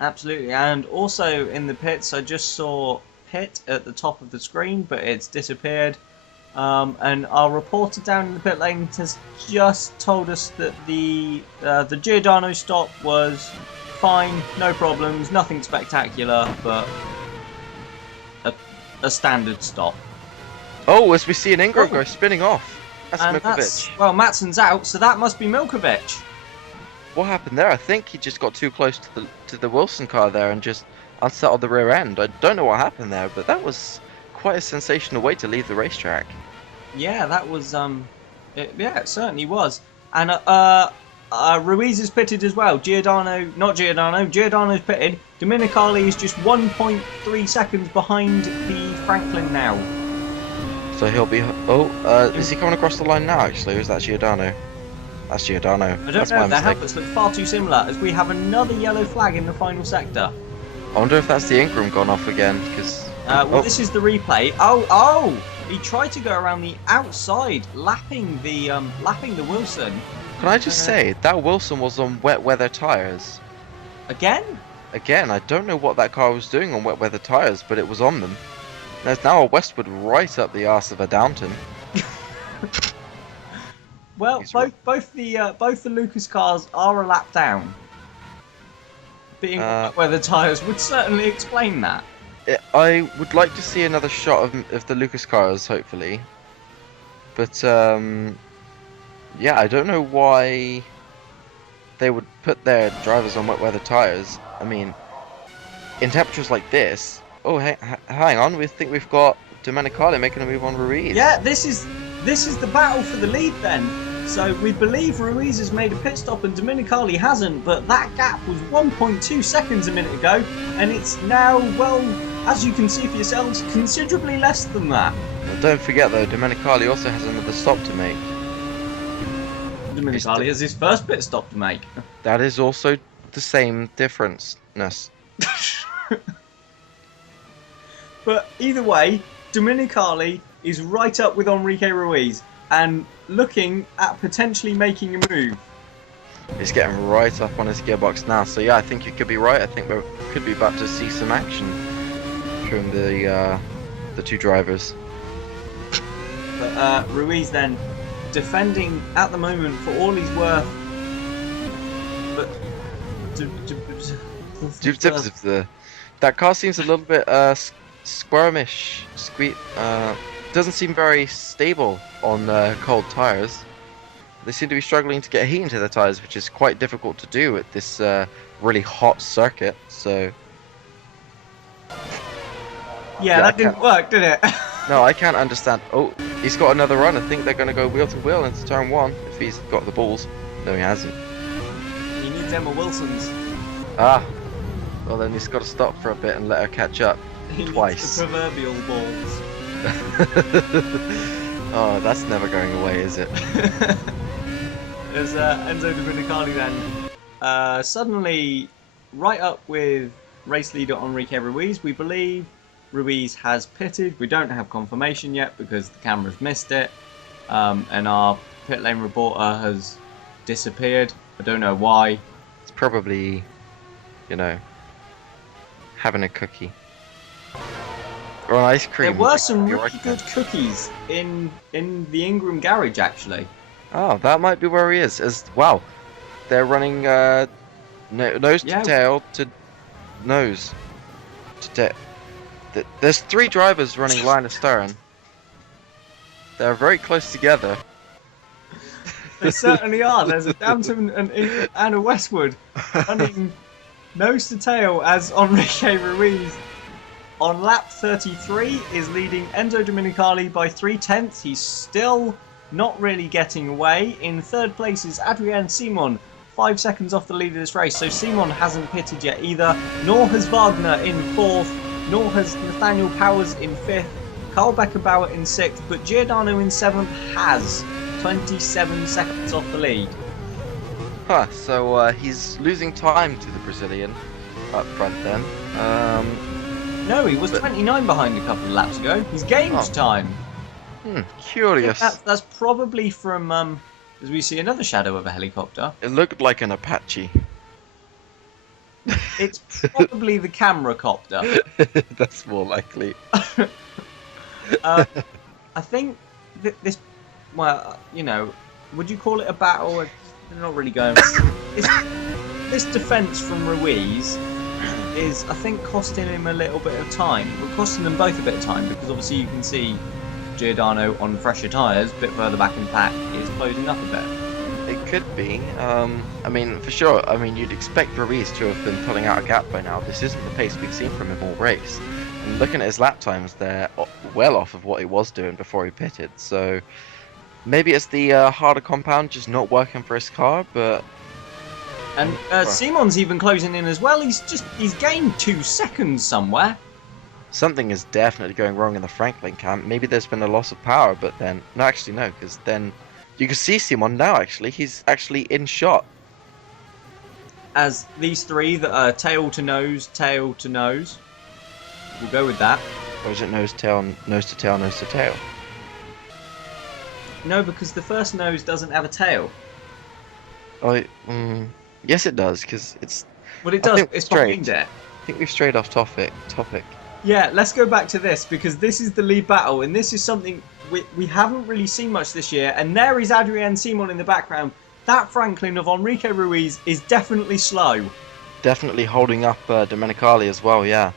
Absolutely, and also in the pits, I just saw pit at the top of the screen, but it's disappeared. And our reporter down in the pit lane has just told us that the Giordano stop was fine, no problems, nothing spectacular, but a standard stop. Oh, as we see an Ingram go spinning off. That's And Milkovic. well, Matson's out, so that must be Milkovic. What happened there? I think he just got too close to the Wilson car there and just unsettled the rear end. I don't know what happened there, but that was quite a sensational way to leave the racetrack. Yeah, that was it certainly was. And Ruiz is pitted as well. Giordano's pitted. Dominicali is just 1.3 seconds behind the Franklin now. So he'll be. Is he coming across the line now? Actually, or is that Giordano? That's Giordano. I don't know. Their helmets look far too similar. As we have another yellow flag in the final sector. I wonder if that's the Ingram gone off again, because. This is the replay. Oh! He tried to go around the outside, lapping the Wilson. Can I just say that Wilson was on wet weather tyres? Again? Again, I don't know what that car was doing on wet weather tyres, but it was on them. There's now a Westwood right up the arse of a Downton. Well, both the Lucas cars are a lap down. Being wet weather tyres would certainly explain that. I would like to see another shot of the Lucas cars, hopefully. But yeah, I don't know why they would put their drivers on wet weather tyres. I mean, in temperatures like this. Oh, hang on. We think we've got Domenicali making a move on Ruiz. Yeah, this is the battle for the lead then. So we believe Ruiz has made a pit stop and Domenicali hasn't, but that gap was 1.2 seconds a minute ago, and it's now, well, as you can see for yourselves, considerably less than that. Well, don't forget though, Domenicali also has another stop to make. Domenicali has his first pit stop to make. That is also the same difference-ness. But either way, Domenicali is right up with Enrique Ruiz and looking at potentially making a move. He's getting right up on his gearbox now, so yeah, I think you could be right. I think we could be about to see some action from the two drivers. But Ruiz then defending at the moment for all he's worth. But that car seems a little bit squirmish. Doesn't seem very stable on cold tires. They seem to be struggling to get heat into their tires, which is quite difficult to do at this really hot circuit. So yeah, that didn't work, did it? No, I can't understand. Oh, he's got another run. I think they're going to go wheel to wheel into turn one if he's got the balls. No, he hasn't. He needs Emma Wilson's. Ah, well then he's got to stop for a bit and let her catch up. He twice. needs the proverbial balls. Oh, that's never going away, is it? There's Enzo Domenicali then suddenly right up with race leader Enrique Ruiz. We believe Ruiz has pitted. We don't have confirmation yet because the camera's missed it, and our pit lane reporter has disappeared. I don't know why. It's probably, having a cookie. Or an ice cream. There were some really good cookies in the Ingram garage, actually. Oh, that might be where he is. Wow, they're running nose to tail to nose to tail. There's three drivers running line astern. They're very close together. They certainly are. There's a Downton and a Westwood running nose to tail as Enrique Ruiz on lap 33 is leading Enzo Domenicali by 3/10. He's still not really getting away. In third place is Adrien Simon, 5 seconds off the lead of this race. So Simon hasn't pitted yet either, nor has Wagner in fourth, nor has Nathaniel Powers in fifth, Carl Beckerbauer in sixth, but Giordano in seventh has 27 seconds off the lead. Huh, so he's losing time to the Brazilian up front then. No, he was 29 behind a couple of laps ago. He's gained time. Curious. That's probably from, as we see another shadow of a helicopter. It looked like an Apache. It's probably the camera copter. That's more likely. I think this, well, you know, would you call it a battle? They're not really going. It's, this defence from Ruiz is, I think, costing him a little bit of time. We're costing them both a bit of time because obviously you can see Giordano on fresher tyres, a bit further back in the pack, is closing up a bit. It could be. I mean, for sure. I mean, you'd expect Ruiz to have been pulling out a gap by now. This isn't the pace we've seen from him all race. And looking at his lap times, they're well off of what he was doing before he pitted. So maybe it's the harder compound just not working for his car, but... And Simon's even closing in as well. He's gained 2 seconds somewhere. Something is definitely going wrong in the Franklin camp. Maybe there's been a loss of power, but then... No, actually, no, because then... You can see Simon now, actually. He's actually in shot. As these three that are tail to nose, we'll go with that. Or is it nose to tail, nose to tail, nose to tail? No, because the first nose doesn't have a tail. Oh, yes it does, because it's... Well, it does. It's behind it. I think we've strayed off topic. Yeah, let's go back to this, because this is the lead battle, and this is something we haven't really seen much this year, and there is Adrian Simon in the background. That Franklin of Enrique Ruiz is definitely slow. Definitely holding up Domenicali as well, yeah.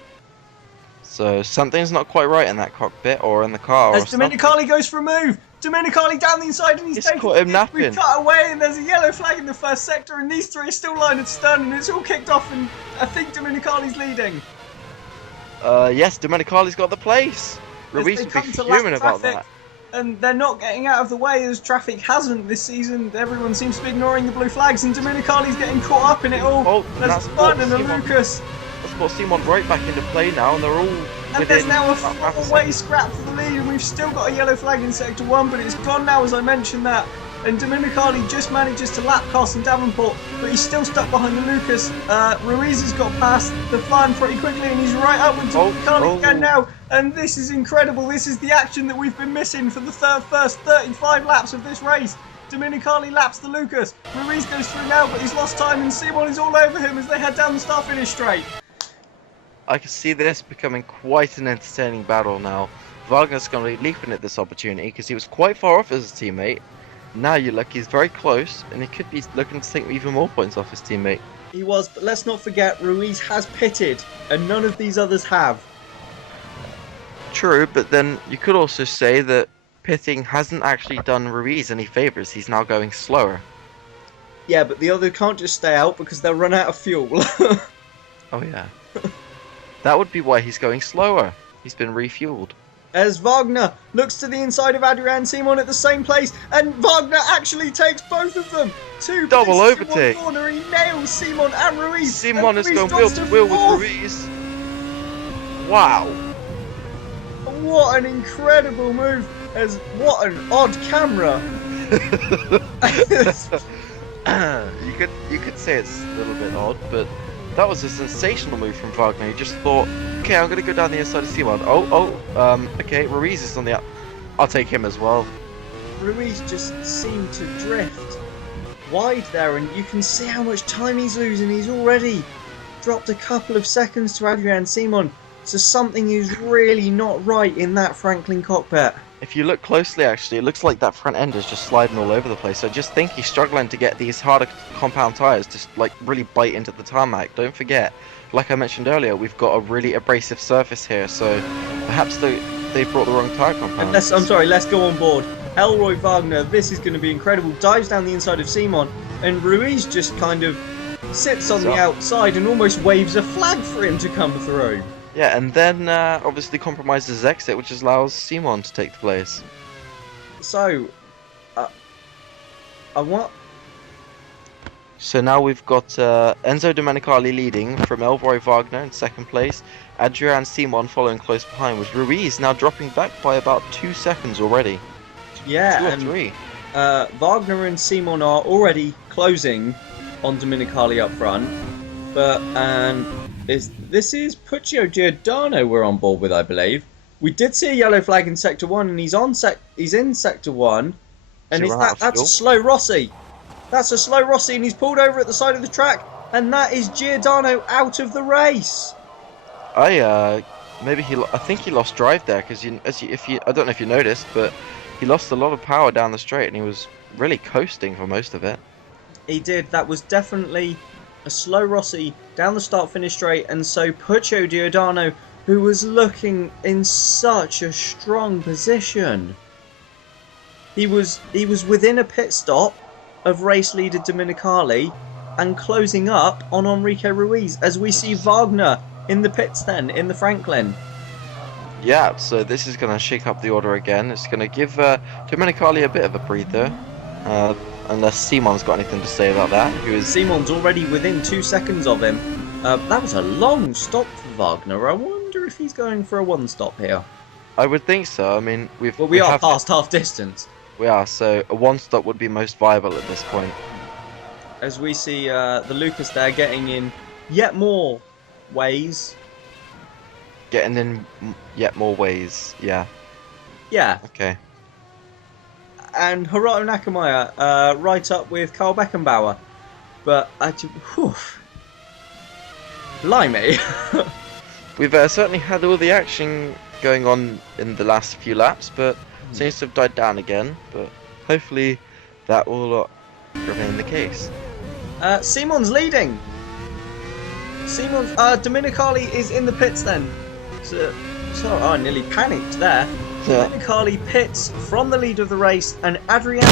So something's not quite right in that cockpit or in the car. As Domenicali goes for a move, Domenicali down the inside, and he's taking caught him it. napping. We cut away, and there's a yellow flag in the first sector, and these three are still lined at stern, and it's all kicked off, and I think Domenicali's leading. Yes, Domenicali's got the place. Ruiz would be fuming about that. And they're not getting out of the way as traffic hasn't this season. Everyone seems to be ignoring the blue flags, and Domenicali's getting caught up in it all. There's Fun and a Lucas. That's brought Simon right back into play now, and they're all and there's now a 4-way scrap for the lead, and we've still got a yellow flag in Sector 1, but it's gone now as I mentioned that. And Domenicali just manages to lap Carson Davenport, but he's still stuck behind the Lucas. Ruiz has got past the Fun pretty quickly, and he's right up with Domenicali again now. And this is incredible. This is the action that we've been missing for the first 35 laps of this race. Domenicali laps the Lucas. Ruiz goes through now, but he's lost time, and Simon is all over him as they head down the start-finish straight. I can see this becoming quite an entertaining battle now. Wagner's going to be leaping at this opportunity because he was quite far off as a teammate. Now you look, he's very close, and he could be looking to take even more points off his teammate. He was, but let's not forget, Ruiz has pitted, and none of these others have. True, but then you could also say that pitting hasn't actually done Ruiz any favours. He's now going slower. Yeah, but the other can't just stay out because they'll run out of fuel. Oh yeah. That would be why he's going slower. He's been refueled. As Wagner looks to the inside of Adrian Simon at the same place, and Wagner actually takes both of them. Double overtake. Corner, he nails Simon and Ruiz. Simon is going wheel to wheel with Ruiz. Wow. What an incredible move. What an odd camera. You could say it's a little bit odd, but that was a sensational move from Wagner. He just thought, okay, I'm going to go down the inside of Simon. Okay, Ruiz is on the up. I'll take him as well. Ruiz just seemed to drift wide there, and you can see how much time he's losing. He's already dropped a couple of seconds to Adrian Simon. So something is really not right in that Franklin cockpit. If you look closely, actually, it looks like that front end is just sliding all over the place. I just think he's struggling to get these harder compound tyres to like really bite into the tarmac. Don't forget, like I mentioned earlier, we've got a really abrasive surface here, so perhaps they brought the wrong tyre compound. Let's go on board. Elroy Wagner, this is going to be incredible. Dives down the inside of Simon, and Ruiz just kind of sits on the outside and almost waves a flag for him to come through. Yeah, and then obviously compromises his exit, which allows Simon to take the place. So, what? So now we've got Enzo Domenicali leading from Elroy Wagner in second place. Adrian Simon following close behind, with Ruiz now dropping back by about 2 seconds already. Yeah, 2 or and 3. Wagner and Simon are already closing on Domenicali up front, but this is Puccio Giordano we're on board with, I believe. We did see a yellow flag in Sector 1, and he's in Sector 1, and that's a slow Rossi. That's a slow Rossi, and he's pulled over at the side of the track, and that is Giordano out of the race. I think he lost drive there because I don't know if you noticed, but he lost a lot of power down the straight, and he was really coasting for most of it. He did. That was definitely a slow Rossi down the start-finish straight, and so Puccio Giordano, who was looking in such a strong position, he was within a pit stop of race leader Dominicali and closing up on Enrique Ruiz, as we see Wagner in the pits then, in the Franklin. Yeah, so this is going to shake up the order again. It's going to give Domenicali a bit of a breather, unless Simon's got anything to say about that. Simon's already within 2 seconds of him. That was a long stop for Wagner. I wonder if he's going for a one-stop here. I would think so. I mean, we are past half distance. We are, so a one-stop would be most viable at this point. As we see the Lucas there getting in yet more ways. Getting in yet more ways, yeah. Yeah. Okay. And Hiroto Nakamaya right up with Carl Beckenbauer. But, blimey. We've certainly had all the action going on in the last few laps, but seems to have died down again. But hopefully that will remain the case. Simon's leading. Dominicali is in the pits then. So I nearly panicked there. Yeah. Dominicali pits from the lead of the race, and Adrian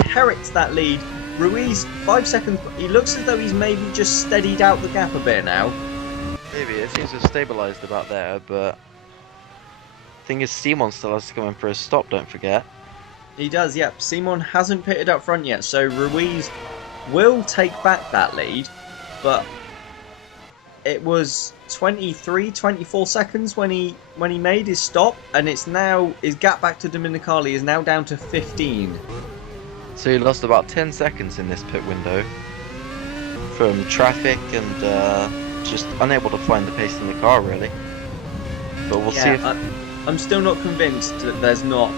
inherits that lead. Ruiz 5 seconds. He looks as though he's maybe just steadied out the gap a bit now. Maybe it seems to have stabilised about there, but the thing is, Simon still has to come in for a stop. Don't forget. He does. Yep. Simon hasn't pitted up front yet, so Ruiz will take back that lead, but it was 24 seconds when he made his stop, and it's now his gap back to Dominicali is now down to 15. So he lost about 10 seconds in this pit window from traffic and just unable to find the pace in the car, really. But we'll see if... I'm still not convinced that there's not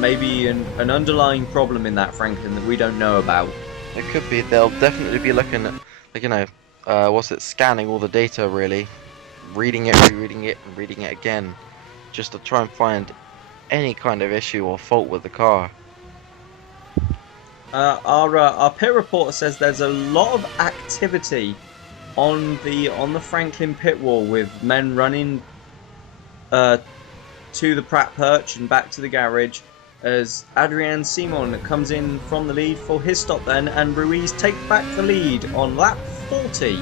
maybe an underlying problem in that Franklin that we don't know about. It could be. They'll definitely be looking at, like, scanning all the data, really, reading it, rereading it, and reading it again, just to try and find any kind of issue or fault with the car. Our pit reporter says there's a lot of activity on the Franklin pit wall, with men running to the Pratt perch and back to the garage, as Adrian Simon comes in from the lead for his stop then, and Ruiz takes back the lead on lap 40.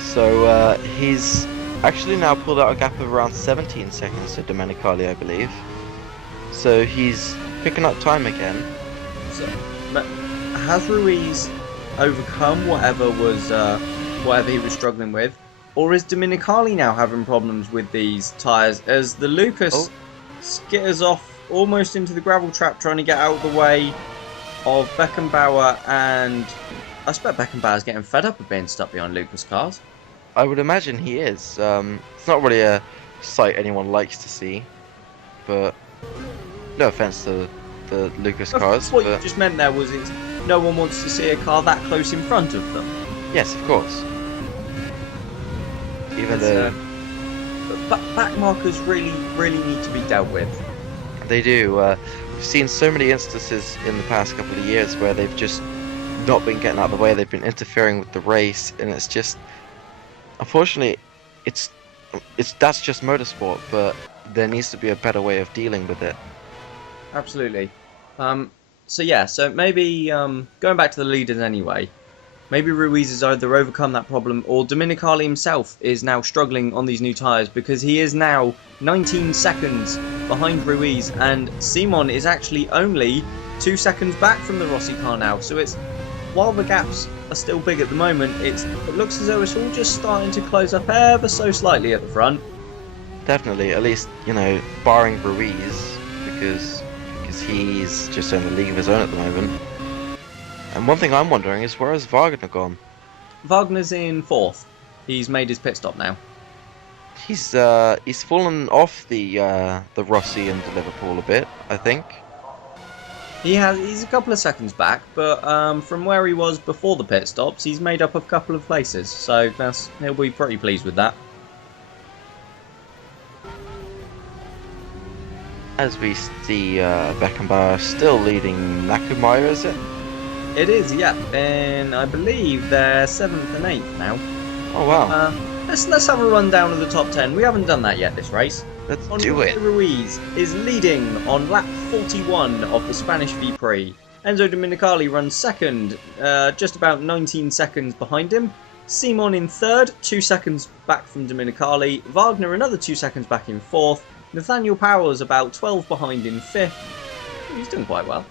So he's actually now pulled out a gap of around 17 seconds to Domenicali, I believe. So he's picking up time again. So, but has Ruiz overcome whatever he was struggling with, or is Dominicali now having problems with these tyres, as the Lucas skitters off almost into the gravel trap, trying to get out of the way of Beckenbauer, and I expect Beckenbauer's getting fed up of being stuck behind Lucas cars. I would imagine he is. It's not really a sight anyone likes to see, but no offense to the Lucas cars. What you just meant there was no one wants to see a car that close in front of them. Yes, of course. Even though back markers really need to be dealt with. They do. We've seen so many instances in the past couple of years where they've just not been getting out of the way. They've been interfering with the race, and it's just, unfortunately, that's just motorsport. But there needs to be a better way of dealing with it. Absolutely. So maybe going back to the leaders anyway. Maybe Ruiz has either overcome that problem, or Dominicali himself is now struggling on these new tyres, because he is now 19 seconds behind Ruiz, and Simon is actually only 2 seconds back from the Rossi car now. So while the gaps are still big at the moment, it looks as though it's all just starting to close up ever so slightly at the front. Definitely, at least, barring Ruiz, because he's just in a league of his own at the moment. And one thing I'm wondering is, where has Wagner gone? Wagner's in 4th. He's made his pit stop now. He's fallen off the Rossi and the Liverpool a bit, I think. He's a couple of seconds back, but from where he was before the pit stops, he's made up a couple of places. So he'll be pretty pleased with that. As we see Beckenbauer still leading Nakamura, is it? It is, yeah, and I believe they're 7th and 8th now. Oh wow, Let's have a rundown of the top 10. We haven't done that yet this race. let's do Enrique it. Ruiz is leading on lap 41 of the Spanish V-Prix. Enzo Dominicali runs second, just about 19 seconds behind him. Simon in third, 2 seconds back from Dominicali. Wagner another 2 seconds back in fourth. Nathaniel Powers about 12 behind in fifth. He's doing quite well.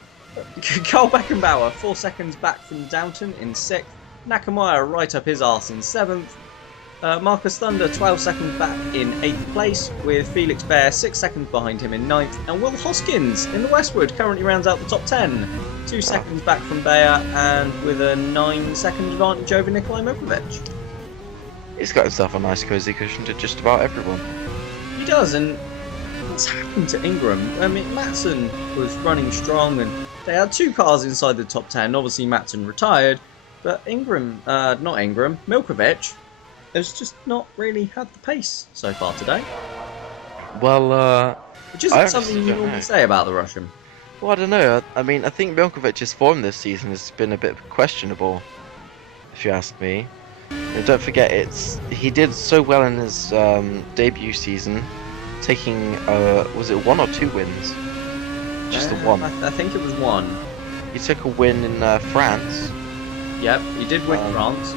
Carl Beckenbauer 4 seconds back from Downton in sixth. Nakamura right up his arse in seventh. Marcus Thunder 12 seconds back in 8th place, with Felix Baer 6 seconds behind him in 9th, and Will Hoskins in the Westwood currently rounds out the top 10. 2 seconds back from Baer, and with a 9-second advantage over Nikolai Milkovic. He's got himself a nice cosy cushion to just about everyone. He does, and what's happened to Ingram? I mean, Matson was running strong, and they had 2 cars inside the top 10. Obviously, Matson retired, but Milkovic has just not really had the pace so far today. Well, Which isn't something you normally say about the Russian. Well, I don't know. I mean, I think Milkovic's form this season has been a bit questionable, if you ask me. And don't forget, he did so well in his debut season, taking was it 1 or 2 wins? Just the one. I think it was 1. He took a win in France. Yep, he did win France.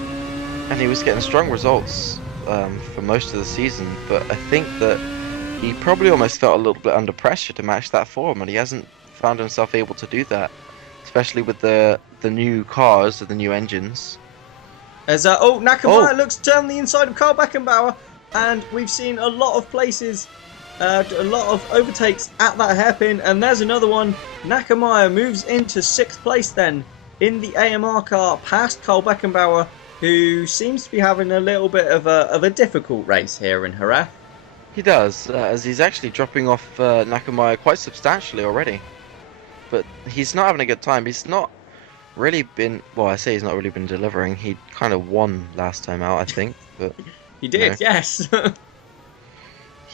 And he was getting strong results for most of the season, but I think that he probably almost felt a little bit under pressure to match that form, and he hasn't found himself able to do that, especially with the new cars, the new engines. As Nakamura looks to turn the inside of Carl Beckenbauer, and we've seen a lot of places, a lot of overtakes at that hairpin, and there's another one. Nakamura moves into 6th place then in the AMR car, past Carl Beckenbauer, who seems to be having a little bit of a difficult race here in Jerez. He does, as he's actually dropping off Nakamura quite substantially already. But he's not having a good time. He's not really been, well, I say he's not really been delivering. He kind of won last time out, I think. But he did, yes.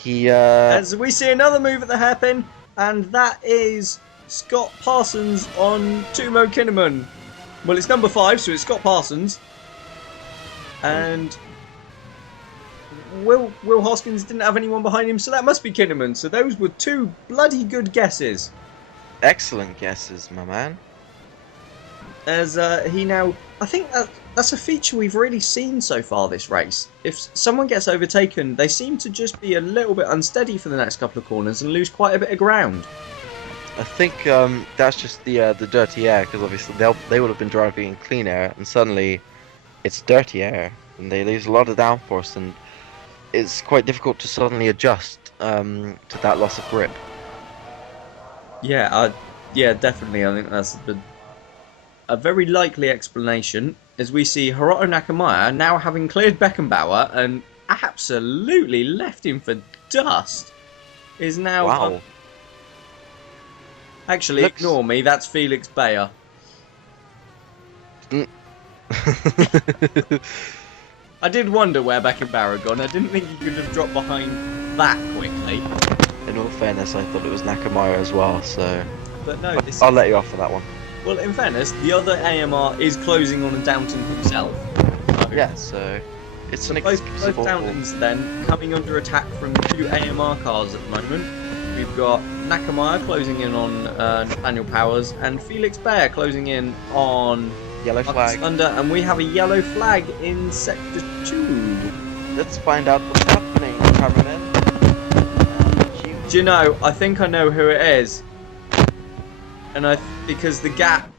As we see another move at the hairpin, and that is Scott Parsons on Timo Kinnaman. Well, it's number 5, so it's Scott Parsons. And Will Hoskins didn't have anyone behind him, so that must be Kinnaman. So those were 2 bloody good guesses. Excellent guesses, my man. As he now, I think that's a feature we've really seen so far this race. If someone gets overtaken, they seem to just be a little bit unsteady for the next couple of corners and lose quite a bit of ground. I think that's just the dirty air, because obviously they would have been driving in clean air, and suddenly it's dirty air, and they lose a lot of downforce, and it's quite difficult to suddenly adjust to that loss of grip. Yeah, definitely. I think that's a very likely explanation, as we see Hiroto Nakamura now having cleared Beckenbauer and absolutely left him for dust. Is now. Wow. Actually, ignore me. That's Felix Baer. I did wonder where Beckenbauer had gone. I didn't think he could have dropped behind that quickly. In all fairness, I thought it was Nakamura as well, so but no, I'll let you off for that one. Well, in fairness, the other AMR is closing on a Downton himself. So yeah, so it's an both excusable. Downtons then coming under attack from 2 AMR cars at the moment. We've got Nakamura closing in on Nathaniel Powers and Felix Baer closing in on Yellow flag. Thunder, and we have a yellow flag in Sector 2. Let's find out what's happening, cameraman. Do you know, I think I know who it is. And because the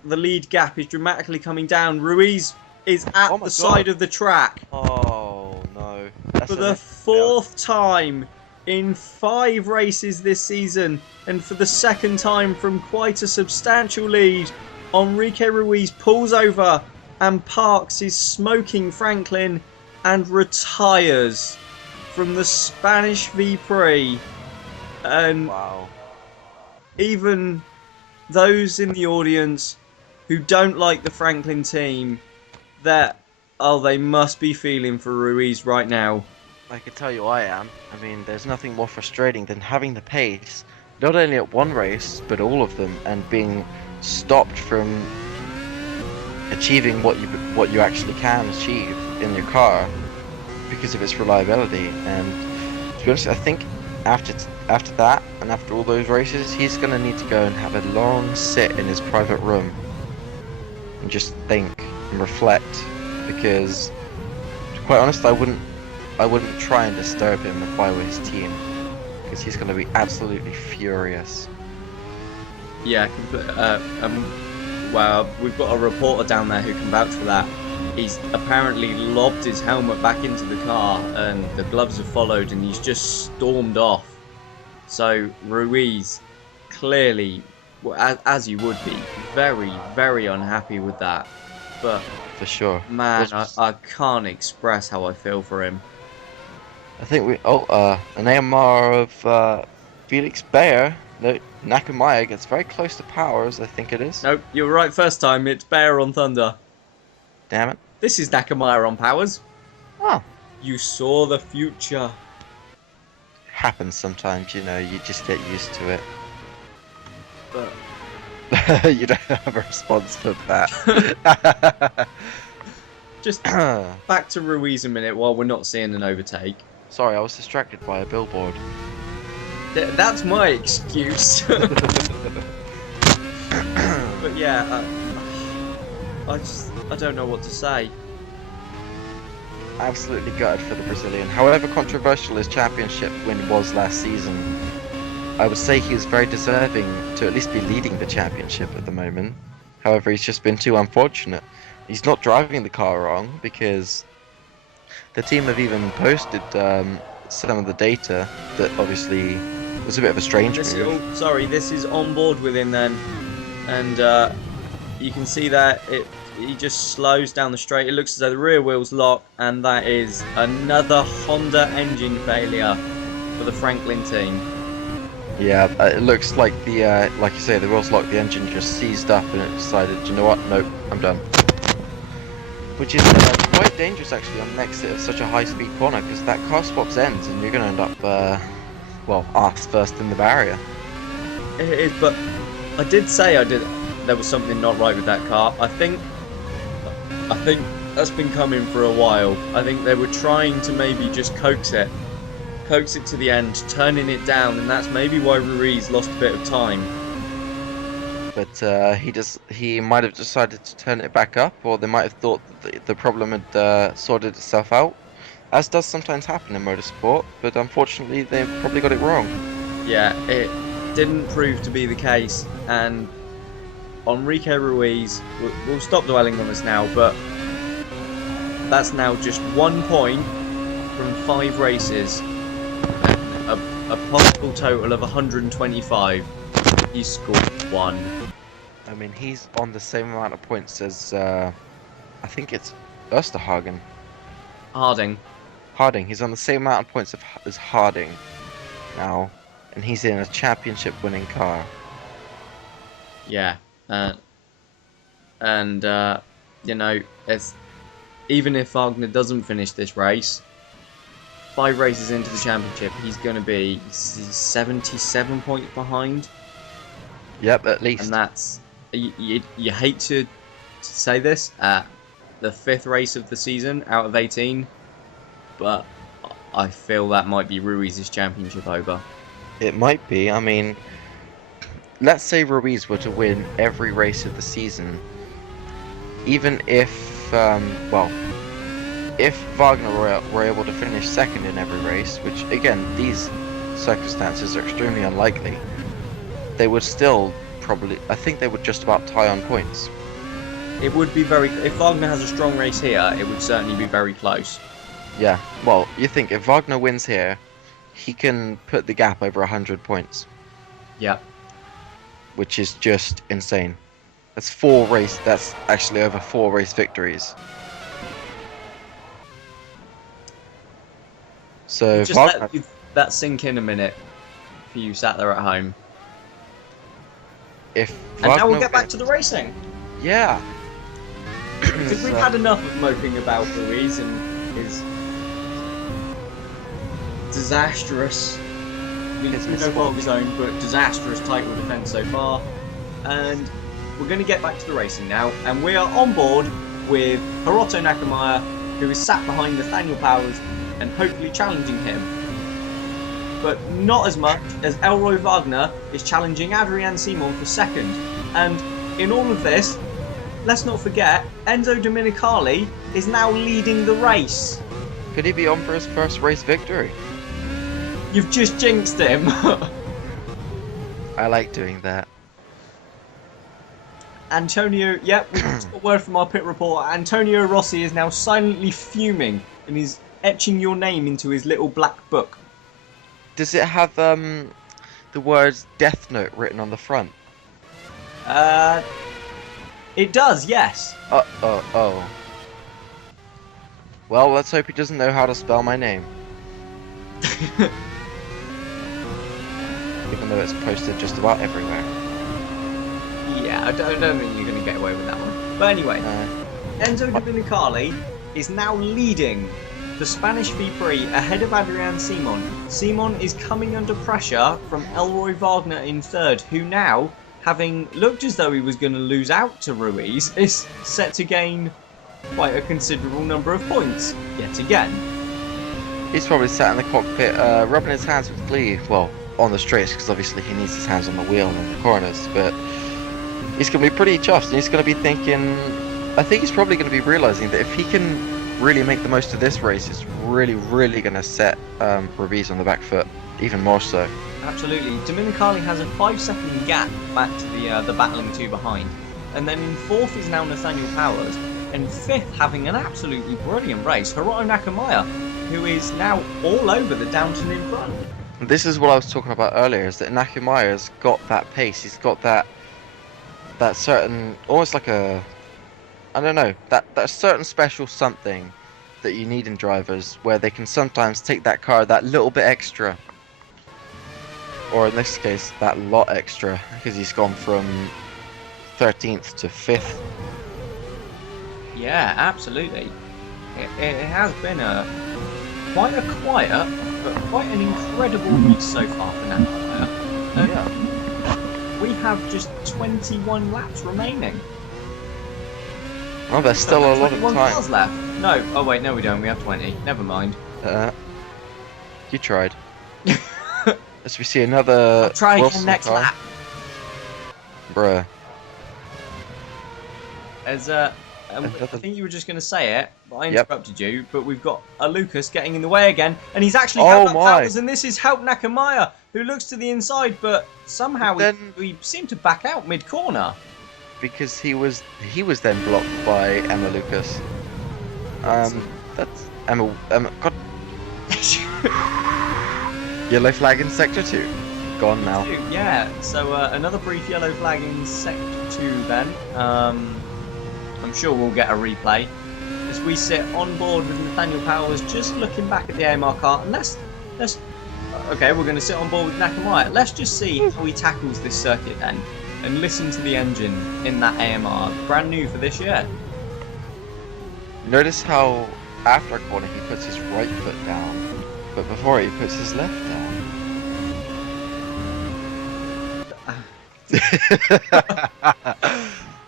lead gap is dramatically coming down. Ruiz is at the side of the track. Oh no. That's for the 4th time in 5 races this season, and for the 2nd time from quite a substantial lead, Enrique Ruiz pulls over and parks his smoking Franklin and retires from the Spanish V-Prix. And wow. Even those in the audience who don't like the Franklin team, they must be feeling for Ruiz right now. I can tell you I am. I mean, there's nothing more frustrating than having the pace not only at one race, but all of them, and being stopped from achieving what you actually can achieve in your car because of its reliability. And to be honest, I think after that and after all those races, he's gonna need to go and have a long sit in his private room and just think and reflect. Because, to be quite honest, I wouldn't try and disturb him if I were his team, because he's gonna be absolutely furious. Yeah, well, we've got a reporter down there who can vouch for that. He's apparently lobbed his helmet back into the car, and the gloves have followed, and he's just stormed off. So Ruiz, clearly, as you would be, very, very unhappy with that. But For sure. man, I can't express how I feel for him. I think an AMR of Felix Bayer. No, Nakamaya gets very close to Powers, I think it is. Nope, you were right first time. It's Bear on Thunder. Damn it. This is Nakamaya on Powers. Oh. You saw the future. Happens sometimes, you know, you just get used to it. But You don't have a response for that. just back to Ruiz a minute while we're not seeing an overtake. Sorry, I was distracted by a billboard. That's my excuse. But yeah, I don't know what to say. Absolutely gutted for the Brazilian. However controversial his championship win was last season, I would say he is very deserving to at least be leading the championship at the moment. However, he's just been too unfortunate. He's not driving the car wrong, because the team have even posted some of the data that obviously was a bit of a strange move. This is on board with him then, and you can see that he just slows down the straight. It looks as though the rear wheels lock, and that is another Honda engine failure for the Franklin team. Yeah, it looks like like you say, the wheels locked, the engine just seized up and it decided, you know what, nope, I'm done. Which is quite dangerous actually on an exit of such a high-speed corner, because that car swaps ends and you're going to end up, well, arse first in the barrier. It is, but I did say there was something not right with that car. I think that's been coming for a while. I think they were trying to maybe just coax it to the end, turning it down, and that's maybe why Ruiz lost a bit of time. But he might have decided to turn it back up, or they might have thought that the problem had sorted itself out, as does sometimes happen in motorsport, but unfortunately they've probably got it wrong. Yeah, it didn't prove to be the case, and Enrique Ruiz, we'll stop dwelling on this now, but that's now just 1 point from 5 races, a possible total of 125. He scored 1. I mean, he's on the same amount of points as, I think it's Osterhagen. Harding. He's on the same amount of points as Harding now, and he's in a championship-winning car. Yeah, and you know, even if Wagner doesn't finish this race, 5 races into the championship, he's going to be 77 points behind. Yep, at least. And that's, you hate to say this, the 5th race of the season out of 18, but I feel that might be Ruiz's championship over. It might be. I mean, let's say Ruiz were to win every race of the season, even if, if Wagner were able to finish second in every race, which again, these circumstances are extremely unlikely, they would still probably, I think they would just about tie on points. It would be if Wagner has a strong race here, it would certainly be very close. Yeah, well, you think if Wagner wins here, he can put the gap over 100 points. Yeah. Which is just insane. That's actually over 4 race victories. So just let that sink in a minute for you sat there at home. And now we'll get back to the racing. Yeah. Because we've had enough of moping about Ruiz and his disastrous been His through no fault of his own, but disastrous title defence so far. And we're going to get back to the racing now, and we are on board with Hiroto Nakamaya, who is sat behind Nathaniel Powers and hopefully challenging him. But not as much as Elroy Wagner is challenging Adrian Simon for second. And in all of this, let's not forget, Enzo Domenicali is now leading the race. Could he be on for his first race victory? You've just jinxed him. I like doing that. Antonio, yep, we got a word from our pit reporter. Antonio Rossi is now silently fuming and is etching your name into his little black book. Does it have the words Death Note written on the front? It does, yes. Oh. Well, let's hope he doesn't know how to spell my name. Even though it's posted just about everywhere. Yeah, I don't think you're going to get away with that one. But anyway, Enzo Domenicali is now leading the Spanish V-Prix ahead of Adrian Simon. Simon is coming under pressure from Elroy Wagner in third, who now, having looked as though he was going to lose out to Ruiz, is set to gain quite a considerable number of points yet again. He's probably sat in the cockpit rubbing his hands with glee. Well, on the straights, because obviously he needs his hands on the wheel and in the corners, but he's going to be pretty chuffed, and he's going to be thinking, I think he's probably going to be realising that if he can really make the most of this race, it's really going to set Ruiz on the back foot, even more so. Absolutely. Domenicali has a 5-second gap back to the battling two behind. And then in fourth is now Nathaniel Powers. And fifth, having an absolutely brilliant race, Hiroto Nakamaya, who is now all over the Downton in front. This is what I was talking about earlier, is that Nakamaya's got that pace, he's got that certain, almost like a, I don't know, that certain special something that you need in drivers, where they can sometimes take that car that little bit extra. Or in this case, that lot extra, because he's gone from 13th to 5th. Yeah, absolutely. It has been quite a quiet, but quite an incredible race so far for Nakamaya. Yeah. We have just 21 laps remaining. Oh, there's still a lot of 21 time. cars left. No, oh wait, no we don't, we have 20. Never mind. You tried. As we see another I'll try again Wilson next car. lap. Bruh. As I think you were just going to say it, but I interrupted you. But we've got a Lucas getting in the way again, and he's actually held up Powers, and this is helped Nakamaya, who looks to the inside, but somehow we seem to back out mid-corner. Because he was then blocked by Emma Lucas. That's Emma. God. Yellow flag in sector 2. Gone now. Yeah. So another brief yellow flag in sector 2 then. I'm sure we'll get a replay as we sit on board with Nathaniel Powers, just looking back at the AMR car. And let's okay, we're going to sit on board with Nakamaya. Let's just see how he tackles this circuit then, and listen to the engine in that AMR, brand new for this year. Notice how after a corner he puts his right foot down, but before he puts his left down.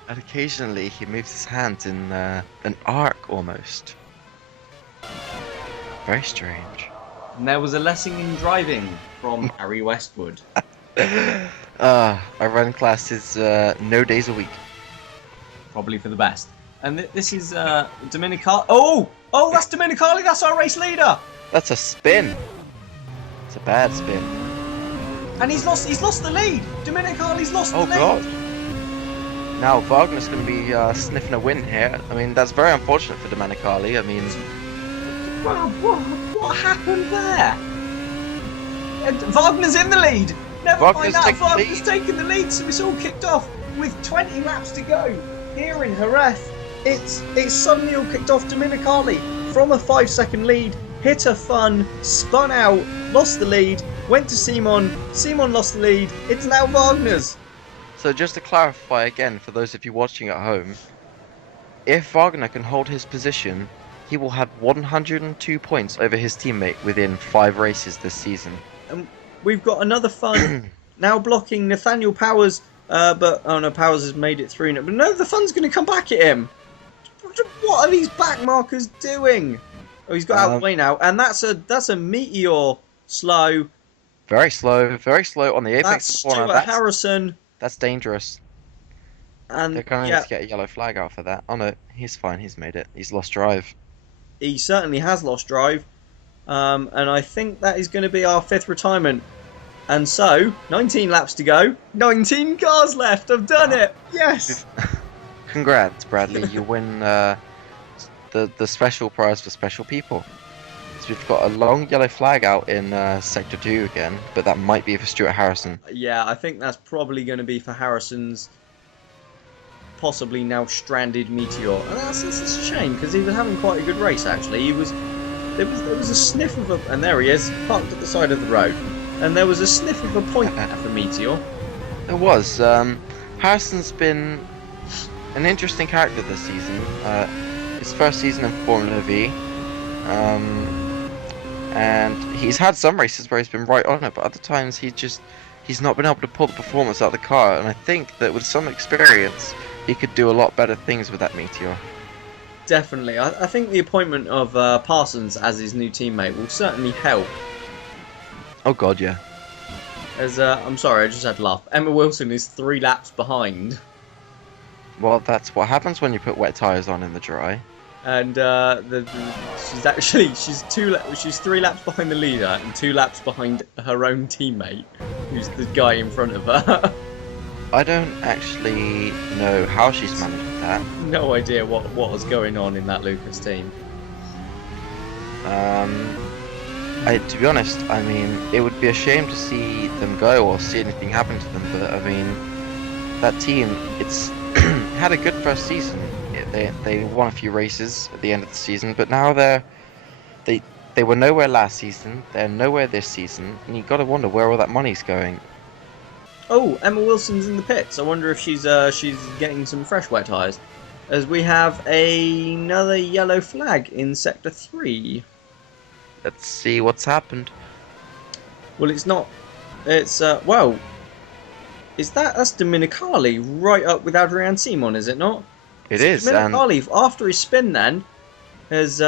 And occasionally he moves his hands in an arc almost. Very strange. And there was a lesson in driving from Harry Westwood. Our run class is no days a week. Probably for the best. And this is Domenicali. Oh, that's Domenicali. That's our race leader. That's a spin. It's a bad spin. And he's lost the lead. Domenicali's lost the lead. Oh god. Now Wagner's going to be sniffing a win here. I mean, that's very unfortunate for Domenicali. I mean, wow, what happened there? And Wagner's in the lead. Never mind that. Wagner's taken the lead, so it's all kicked off with 20 laps to go. Here in Jerez, it's suddenly all kicked off. Domenicali from a 5-second lead, hit a fun, spun out, lost the lead, went to Simon. Simon lost the lead. It's now Wagner's. So just to clarify again, for those of you watching at home, if Wagner can hold his position, he will have 102 points over his teammate within 5 races this season. we've got another fun now blocking Nathaniel Powers, but oh no, Powers has made it through. But no, the fun's going to come back at him. What are these back markers doing? Oh, he's got out of the way now, and that's a meteor slow. Very slow on the apex That's corner. Stuart Harrison. That's dangerous. And They're going yeah, to get a yellow flag out for that. Oh no, he's fine. He's made it. He's lost drive. he certainly has lost drive. And I think that is going to be our 5th retirement. And so, 19 laps to go. 19 cars left. I've done it. Yes. Congrats, Bradley. You win the special prize for special people. So we've got a long yellow flag out in Sector 2 again, but that might be for Stuart Harrison. Yeah, I think that's probably going to be for Harrison's possibly now stranded Meteor. And that's a shame, because he was having quite a good race, actually. There was a sniff of a... And there he is, parked at the side of the road. And there was a sniff of a point there for Meteor. There was. Harrison's been an interesting character this season. His first season in Formula V. And he's had some races where he's been right on it, but other times he's not been able to pull the performance out of the car. And I think that with some experience, he could do a lot better things with that Meteor. Definitely. I think the appointment of Parsons as his new teammate will certainly help. Oh god, yeah. As I'm sorry, I just had to laugh. Emma Wilson is 3 laps behind. Well, that's what happens when you put wet tyres on in the dry. And she's 3 laps behind the leader and 2 laps behind her own teammate, who's the guy in front of her. I don't actually know how she's managed that. No idea what was going on in that Lucas team. To be honest, I mean, it would be a shame to see them go or see anything happen to them, but I mean, that team, it's had a good first season. They won a few races at the end of the season, but now they were nowhere last season, they're nowhere this season, and you've got to wonder where all that money's going. Oh, Emma Wilson's in the pits. I wonder if she's getting some fresh wet tyres. As we have another yellow flag in Sector 3. Let's see what's happened. Well, it's not. It's well. That's Dominicali right up with Adrian Simon, is it not? It is. Dominicali, after his spin, then has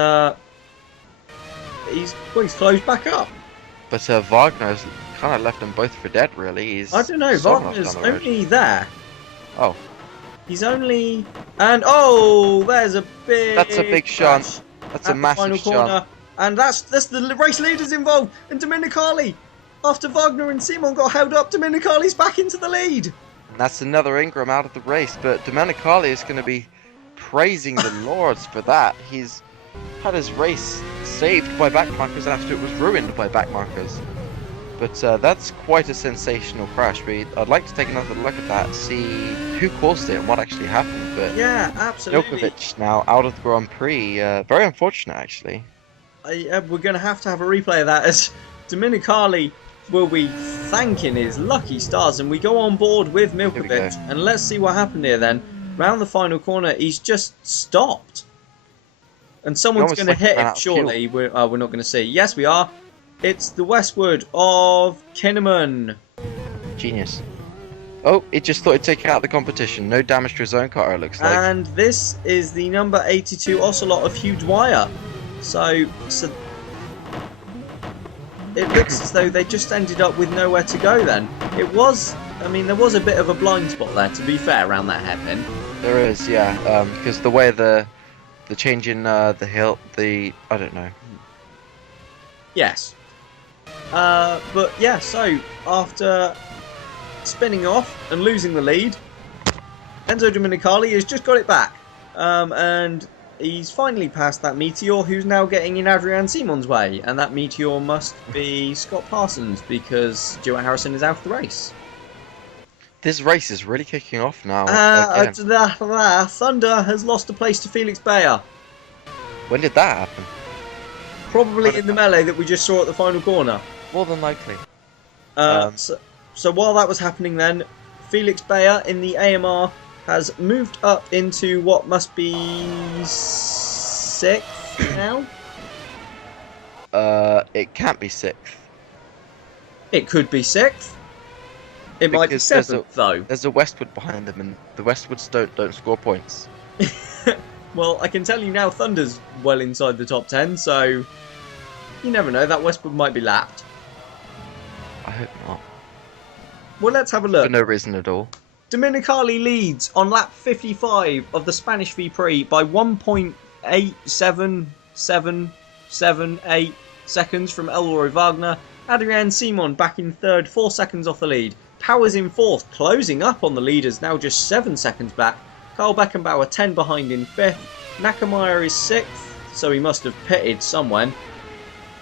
he's closed back up. But Wagner's kind of left them both for dead, really. I don't know. Wagner's only there. Oh. He's only and there's a big. That's a big shunt. That's a massive shunt. And that's the race leaders involved. And Dominicali, after Wagner and Simon got held up, Dominicali's back into the lead. And that's another Ingram out of the race. But Dominicali is going to be praising the Lords for that. He's had his race saved by backmarkers after it was ruined by backmarkers. But that's quite a sensational crash. I'd like to take another look at that, see who caused it and what actually happened. But yeah, absolutely. Djokovic now out of the Grand Prix. Very unfortunate, actually. We're going to have a replay of that, as Dominicali will be thanking his lucky stars. And we go on board with Milkovic. And let's see what happened here then. Round the final corner, he's just stopped. And someone's going to hit him, surely. We're not going to see. Yes, we are. It's the Westwood of Kinnaman. Genius. Oh, it just thought it'd take out the competition. No damage to his own car, it looks like. And this is the number 82 Ocelot of Hugh Dwyer. So it looks as though they just ended up with nowhere to go then. There was a bit of a blind spot there, to be fair, around that hairpin. There is, yeah, because the way the change in the hill, I don't know. Yes. But yeah, so after spinning off and losing the lead, Enzo Dominicali has just got it back. And he's finally passed that Meteor, who's now getting in Adrian Simon's way. And that Meteor must be Scott Parsons, because Stuart Harrison is out of the race. This race is really kicking off now. Thunder has lost a place to Felix Bayer. When did that happen? Probably in the melee that we just saw at the final corner. More than likely. So while that was happening then, Felix Bayer in the AMR has moved up into what must be 6th now? It can't be 6th. It could be 6th. It might be Because there's 7th, though. There's a Westwood behind them, and the Westwoods don't score points. Well, I can tell you now Thunder's well inside the top 10, so you never know, that Westwood might be lapped. I hope not. Well, let's have a For look. no reason at all. Dominicali leads on lap 55 of the Spanish V-Prix by 1.87778 seconds from Elroy Wagner. Adrian Simon back in 3rd, 4 seconds off the lead. Powers in 4th, closing up on the leaders, now just 7 seconds back. Carl Beckenbauer 10 behind in 5th. Nakamaya is 6th, so he must have pitted somewhere.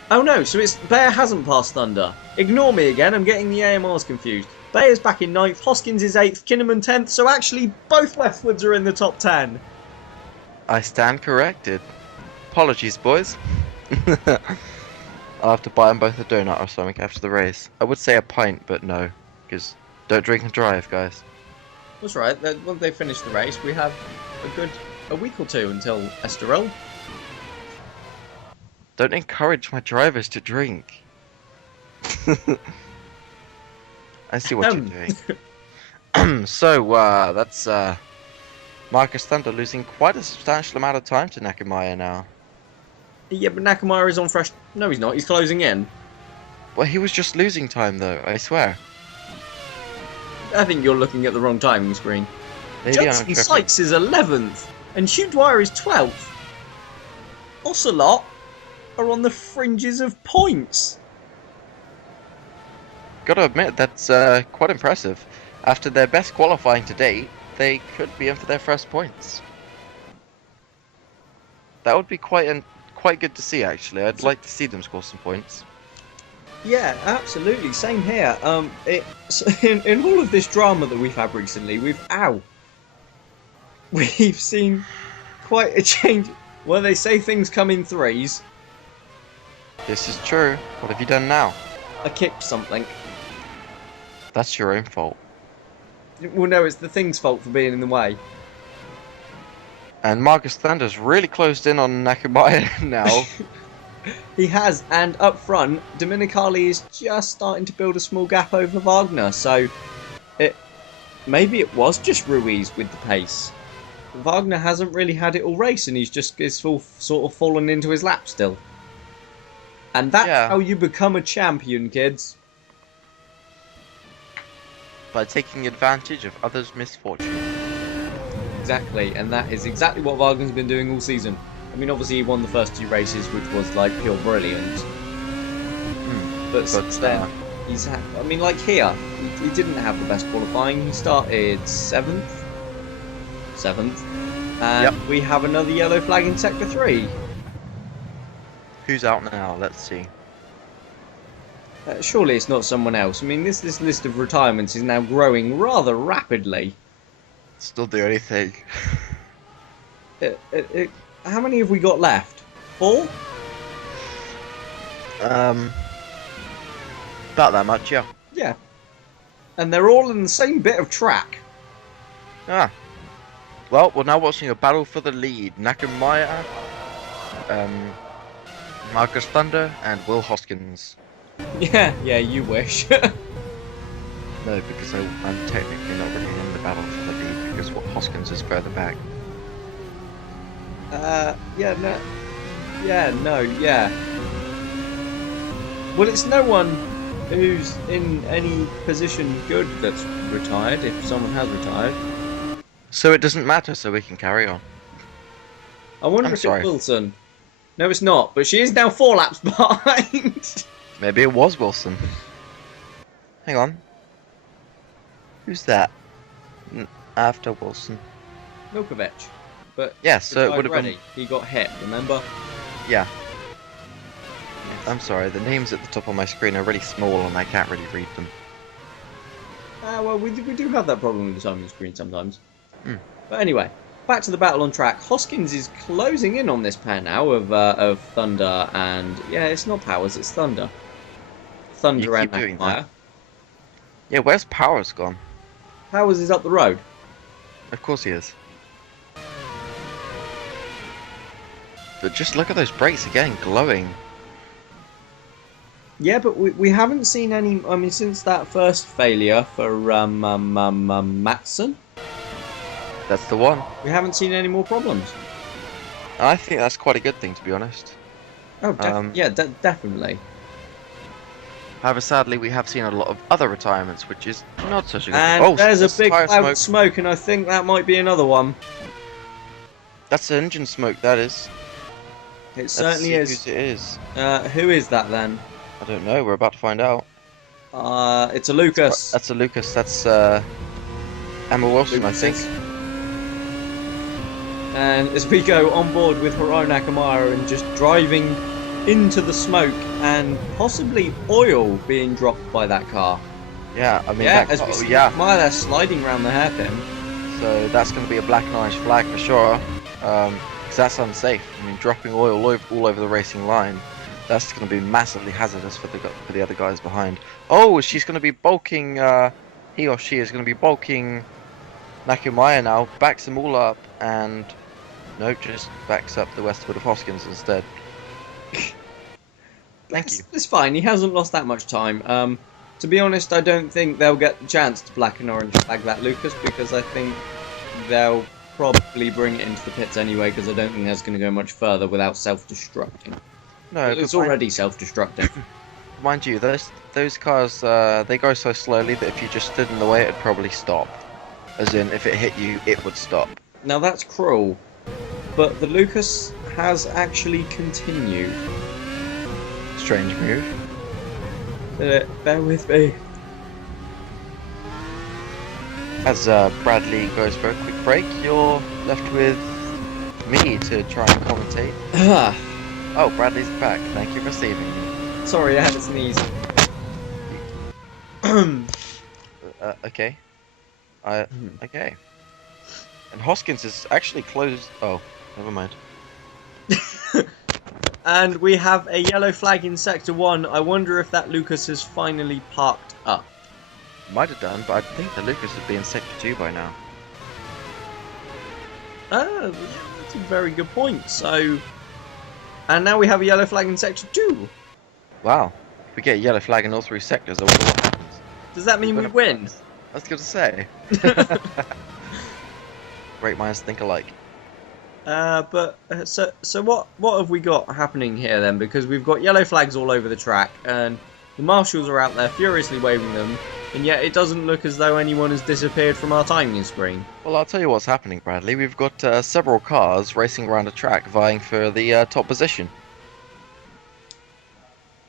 Oh no, so it's Bear hasn't passed Thunder. Ignore me again, I'm getting the AMRs confused. Bayer's back in 9th, Hoskins is 8th, Kinnaman 10th, so actually both Westwoods are in the top 10. I stand corrected. Apologies, boys. I'll have to buy them both a donut or something after the race. I would say a pint, but no. Because don't drink and drive, guys. That's right, once they finish the race, we have a week or two until Estoril. Don't encourage my drivers to drink. I see what you're doing. So, that's Marcus Thunder losing quite a substantial amount of time to Nakamaya now. Yeah, but Nakamura is on fresh... No, he's not. He's closing in. Well, he was just losing time, though, I swear. I think you're looking at the wrong timing screen. Maybe I'm Judson tripping. Sykes is 11th, and Hugh Dwyer is 12th. Ocelot are on the fringes of points. Gotta admit, that's quite impressive. After their best qualifying to date, they could be in for their first points. That would be quite good to see, actually. I'd like to see them score some points. Yeah, absolutely. Same here. In all of this drama that we've had recently, we've seen quite a change. Well, they say things come in threes. This is true. What have you done now? I kicked something. That's your own fault. Well, no, it's the thing's fault for being in the way. And Marcus Thunder's really closed in on Nakamaya now. He has, and up front, Dominicali is just starting to build a small gap over Wagner, so maybe it was just Ruiz with the pace. Wagner hasn't really had it all race, and is sort of fallen into his lap still. And that's how you become a champion, kids. By taking advantage of others' misfortune. Exactly, and that is exactly what Wagner's been doing all season. I mean, obviously he won the first 2 races, which was like pure brilliance. But since then, he's had... I mean, like here, he didn't have the best qualifying. He started 7th. And we have another yellow flag in Sector 3. Who's out now? Let's see. Surely it's not someone else. I mean, this list of retirements is now growing rather rapidly. Still the only thing. How many have we got left? 4? About that much, yeah. Yeah. And they're all in the same bit of track. Ah. Well, we're now watching a battle for the lead. Nakamaya, Marcus Thunder, and Will Hoskins. Yeah, you wish. No, because I'm technically not really in the battle for the lead, because Hoskins is further back. Yeah. Well, it's no one who's in any position good that's retired, if someone has retired. So it doesn't matter, so we can carry on. I wonder if it's Wilson. No, it's not, but she is now 4 laps behind. Maybe it was Wilson. Hang on. Who's that? After Wilson. Milkovic. But yeah, so it would have been... He got hit, remember? Yeah. I'm sorry, the names at the top of my screen are really small and I can't really read them. Well, we do have that problem with the timing screen sometimes. But anyway, back to the battle on track. Hoskins is closing in on this pair now of Thunder and... Yeah, it's not Powers, it's Thunder. Thunder and Nakamaya. Yeah, where's Powers gone? Powers is up the road. Of course he is. But just look at those brakes again, glowing. Yeah, but we haven't seen any. I mean, since that first failure for Matson, That's the one. we haven't seen any more problems. I think that's quite a good thing, to be honest. Oh, Um, yeah, definitely. However, sadly, we have seen a lot of other retirements, which is not such a good thing. And Oh, there's a that's big tyre cloud smoke. of smoke, and I think that might be another one. That's engine smoke, that is. It Let's certainly see is. whose it is. Who is that then? I don't know, we're about to find out. It's a Lucas. That's a Lucas, that's Emma Wilson, I think. And as we go on board with Hiro Nakamura and just driving into the smoke and possibly oil being dropped by that car. Yeah, I mean, Yeah, that, as we see yeah. Nakamura there sliding around the hairpin. So that's going to be a black and orange flag for sure, because that's unsafe. I mean, dropping oil all over the racing line, that's going to be massively hazardous for the other guys behind. Oh, she's going to be bulking. He or she is going to be bulking Nakumaya now. Backs them all up, and no, just backs up the Westwood of Hoskins instead. Thank you. It's fine. He hasn't lost that much time. To be honest, I don't think they'll get the chance to black and orange flag that Lucas, because I think they'll probably bring it into the pits anyway, because I don't think that's going to go much further without self-destructing. No, It's but already self-destructing. mind you, those cars they go so slowly that if you just stood in the way, it'd probably stop. As in, if it hit you, it would stop. Now that's cruel, but the Lucas has actually continued. Strange move. Bear with me. As Bradley goes for a quick break, you're left with me to try and commentate. Oh, Bradley's back. Thank you for saving me. Sorry, I had to sneeze. Okay. Okay. And Hoskins is actually closed. Oh, never mind. And we have a yellow flag in Sector 1. I wonder if that Lucas has finally parked up. Might have done, but I think the Lucas would be in Sector 2 by now. Oh, yeah, that's a very good point. So, and now we have a yellow flag in Sector 2. Wow. If we get a yellow flag in all three sectors, I wonder what happens. Does that mean we win? I was going to say. Great minds think alike. So what have we got happening here then? Because we've got yellow flags all over the track, and the marshals are out there furiously waving them, and yet it doesn't look as though anyone has disappeared from our timing screen. Well, I'll tell you what's happening, Bradley. We've got several cars racing around the track vying for the top position.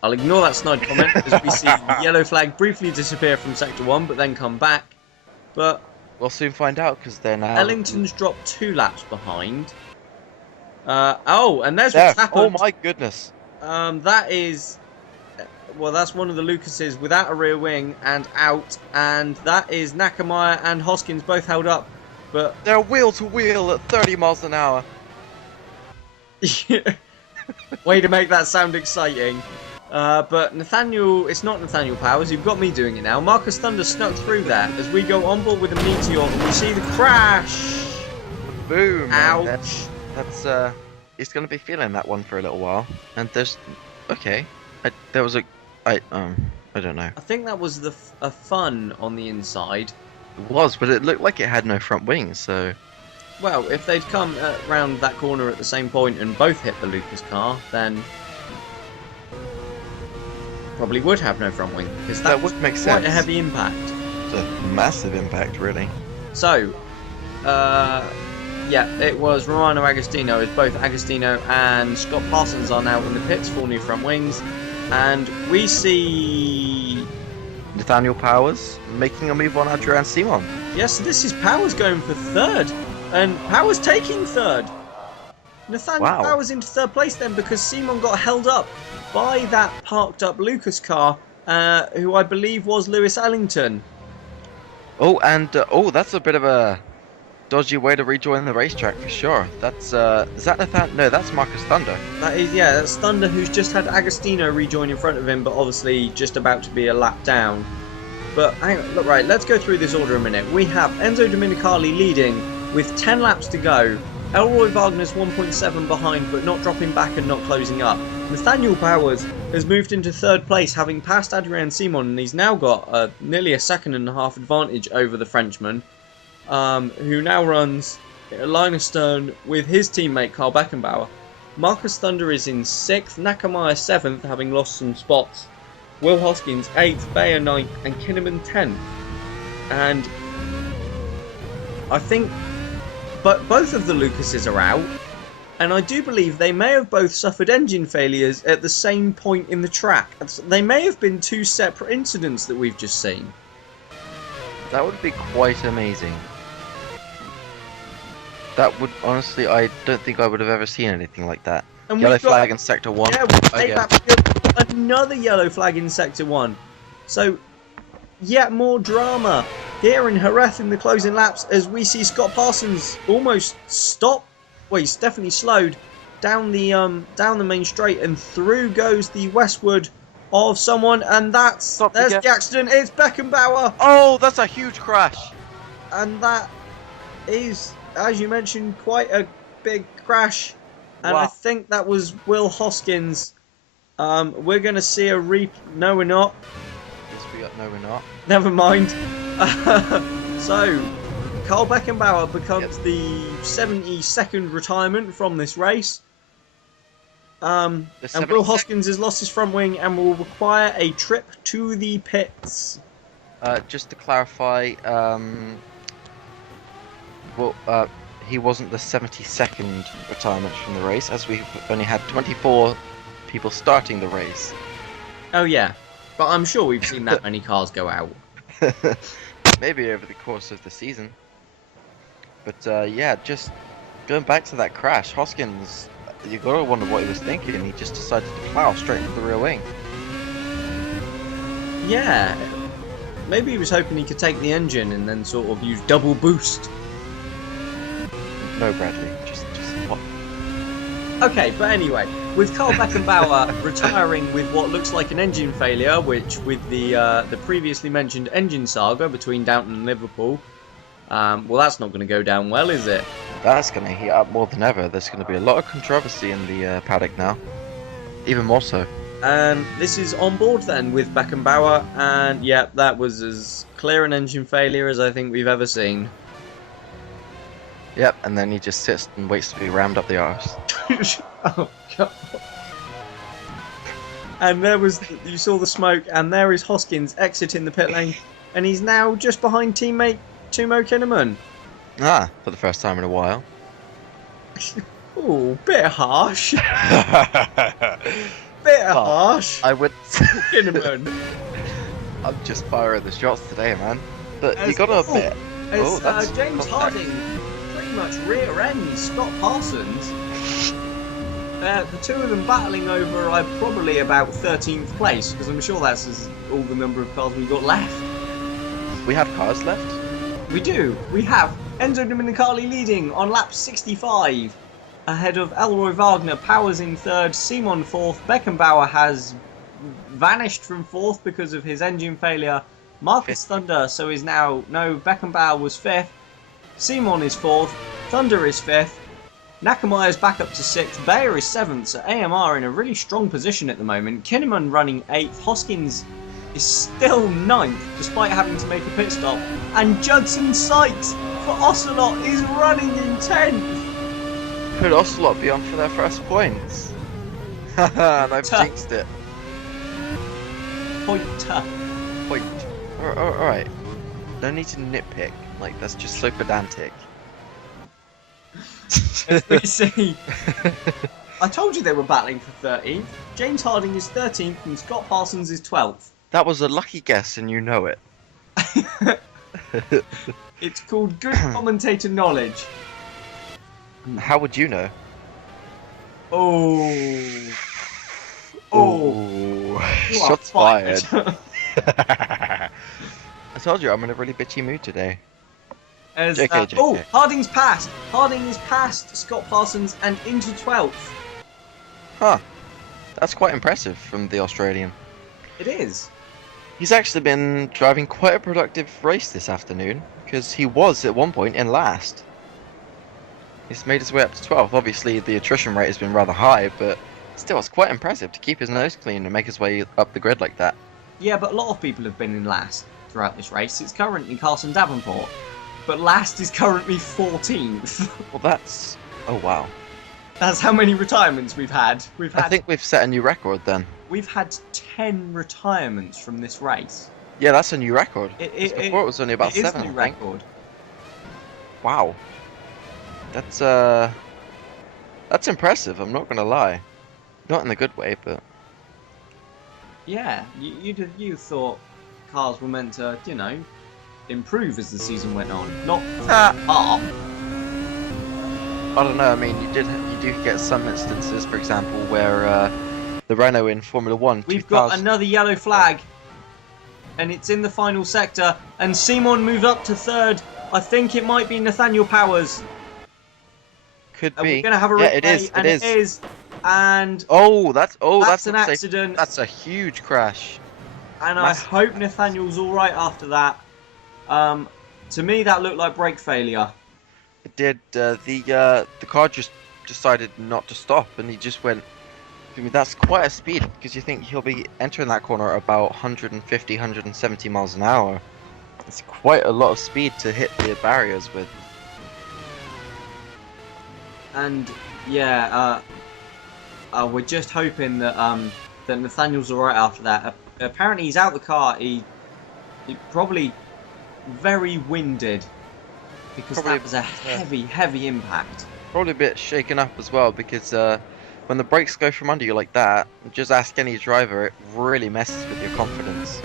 I'll ignore that snide comment as we see the yellow flag briefly disappear from Sector 1, but then come back. But we'll soon find out, because they're now... Ellington's dropped 2 laps behind. And there's there. what's happened. Oh my goodness. That is... Well, that's one of the Lucases without a rear wing and out. And that is Nakamura and Hoskins both held up. But they're wheel to wheel at 30 miles an hour. way to make that sound exciting. But Nathaniel, it's not Nathaniel Powers, you've got me doing it now. Marcus Thunder snuck through there as we go on board with the Meteor and we see the crash. Boom. Ouch. That's he's going to be feeling that one for a little while. And there's... Okay. I don't know. I think that was a fun on the inside. It was, but it looked like it had no front wings, so... Well, if they'd come round that corner at the same point and both hit the Lucas car, then... probably would have no front wing, because that would make quite sense. a heavy impact. It's a massive impact, really. So, yeah, it was Romano Agostino, as both Agostino and Scott Parsons are now in the pits, 4 new front wings, and we see... Nathaniel Powers making a move on Adrian Simon. Yes, this is Powers going for 3rd, and Powers taking 3rd. Nathaniel Powers into 3rd place then, because Simon got held up by that parked up Lucas car, who I believe was Lewis Ellington. Oh, and that's a bit of a dodgy way to rejoin the racetrack for sure. That's is that Nathan? No, that's Marcus Thunder. That is, yeah, that's Thunder, who's just had Agostino rejoin in front of him, but obviously just about to be a lap down. But hang on, look, right, let's go through this order a minute. We have Enzo Domenicali leading with 10 laps to go, Elroy Wagner's 1.7 behind, but not dropping back and not closing up. Nathaniel Powers has moved into third place, having passed Adrien Simon, and he's now got nearly a second and a half advantage over the Frenchman, who now runs a line astern with his teammate Carl Beckenbauer. Marcus Thunder is in 6th, Nakamaya 7th, having lost some spots. Will Hoskins 8th, Bayer 9th, and Kinnaman 10th. And I think both of the Lucases are out, and I do believe they may have both suffered engine failures at the same point in the track. They may have been two separate incidents that we've just seen. That would be quite amazing. That would, honestly, I don't think I would have ever seen anything like that. And Yellow we've got, flag in Sector 1. yeah, another yellow flag in Sector 1. So, yet more drama here in Jerez in the closing laps as we see Scott Parsons almost stop. Well, he's definitely slowed down the main straight, and through goes the westward of someone, and there's the accident. It's Beckenbauer. Oh, that's a huge crash. And that is, as you mentioned, quite a big crash. And wow. I think that was Will Hoskins. We're going to see a No, we're not. No, we're not. Never mind. So, Carl Beckenbauer becomes the 72nd retirement from this race. And Will Hoskins has lost his front wing and will require a trip to the pits. Just to clarify, he wasn't the 72nd retirement from the race, as we've only had 24 people starting the race. Oh yeah, but I'm sure we've seen that many cars go out. Maybe over the course of the season. But yeah, just going back to that crash, Hoskins, you gotta wonder what he was thinking. He just decided to plow straight into the rear wing. Yeah, maybe he was hoping he could take the engine and then sort of use double boost. No, Bradley, just what? Okay, but anyway, with Carl Beckenbauer retiring with what looks like an engine failure, which with the previously mentioned engine saga between Downton and Liverpool, well, that's not going to go down well, is it? That's going to heat up more than ever. There's going to be a lot of controversy in the paddock now, even more so. And this is on board then with Beckenbauer, and yeah, that was as clear an engine failure as I think we've ever seen. Yep, and then he just sits and waits to be rammed up the arse. Oh, God. And you saw the smoke, and there is Hoskins exiting the pit lane, and he's now just behind teammate Timo Kinnaman. Ah, for the first time in a while. Ooh, bit harsh. Harsh. I would. Kinnaman. I'm just firing the shots today, man. But you got a bit. As James Harding pretty much rear ends Scott Parsons. The two of them battling over probably about 13th place, because I'm sure that's all the number of cars we've got left. We have cars left? We do. We have Enzo Domenicali leading on lap 65, ahead of Elroy Wagner. Powers in 3rd, Simon 4th. Beckenbauer has vanished from 4th because of his engine failure. Marcus Thunder, so is now... No, Beckenbauer was 5th. Simon is 4th. Thunder is 5th. Nakamaya is back up to 6th. Bayer is 7th, so AMR in a really strong position at the moment. Kinnaman running 8th. Hoskins is still 9th, despite having to make a pit stop. And Judson Sykes for Ocelot is running in 10th. Could Ocelot be on for their first points? Haha, I've jinxed it. Pointer. Point. Alright. No need to nitpick. Like, that's just so pedantic. As we see, I told you they were battling for 13th. James Harding is 13th and Scott Parsons is 12th. That was a lucky guess and you know it. It's called good commentator knowledge. How would you know? Oh. Shots fired. I told you I'm in a really bitchy mood today. JK. Oh, Harding's passed. Harding is past Scott Parsons and into 12th. Huh. That's quite impressive from the Australian. It is. He's actually been driving quite a productive race this afternoon, because he was at one point in last. He's made his way up to 12th. Obviously, the attrition rate has been rather high, but still, it's quite impressive to keep his nose clean and make his way up the grid like that. Yeah, but a lot of people have been in last throughout this race. It's currently Carson Davenport, but last is currently 14th. Well, that's... Oh, wow. That's how many retirements we've had. I think we've set a new record then. We've had 10 retirements from this race. Yeah, that's a new record. Before it was only about 7, It is a new record. Wow. That's impressive, I'm not gonna lie. Not in a good way, but... Yeah, you thought cars were meant to, you know, improve as the season went on, not harm. I don't know, I mean, you do get some instances, for example, where the Renault in Formula 1... We've got another yellow flag, and it's in the final sector, and Simon moved up to 3rd. I think it might be Nathaniel Powers. Could be. We're going to have a yeah, replay, and it is. And that's an accident. That's a huge crash. And I hope Nathaniel's all right after that. To me, that looked like brake failure. It did. The car just decided not to stop, and he just went. I mean, that's quite a speed, because you think he'll be entering that corner at about 150, 170 miles an hour. It's quite a lot of speed to hit the barriers with. And yeah, we're just hoping that that Nathaniel's all right after that. Apparently, he's out the car. He probably very winded, because that was a heavy impact. Probably a bit shaken up as well, because when the brakes go from under you like that, just ask any driver, it really messes with your confidence.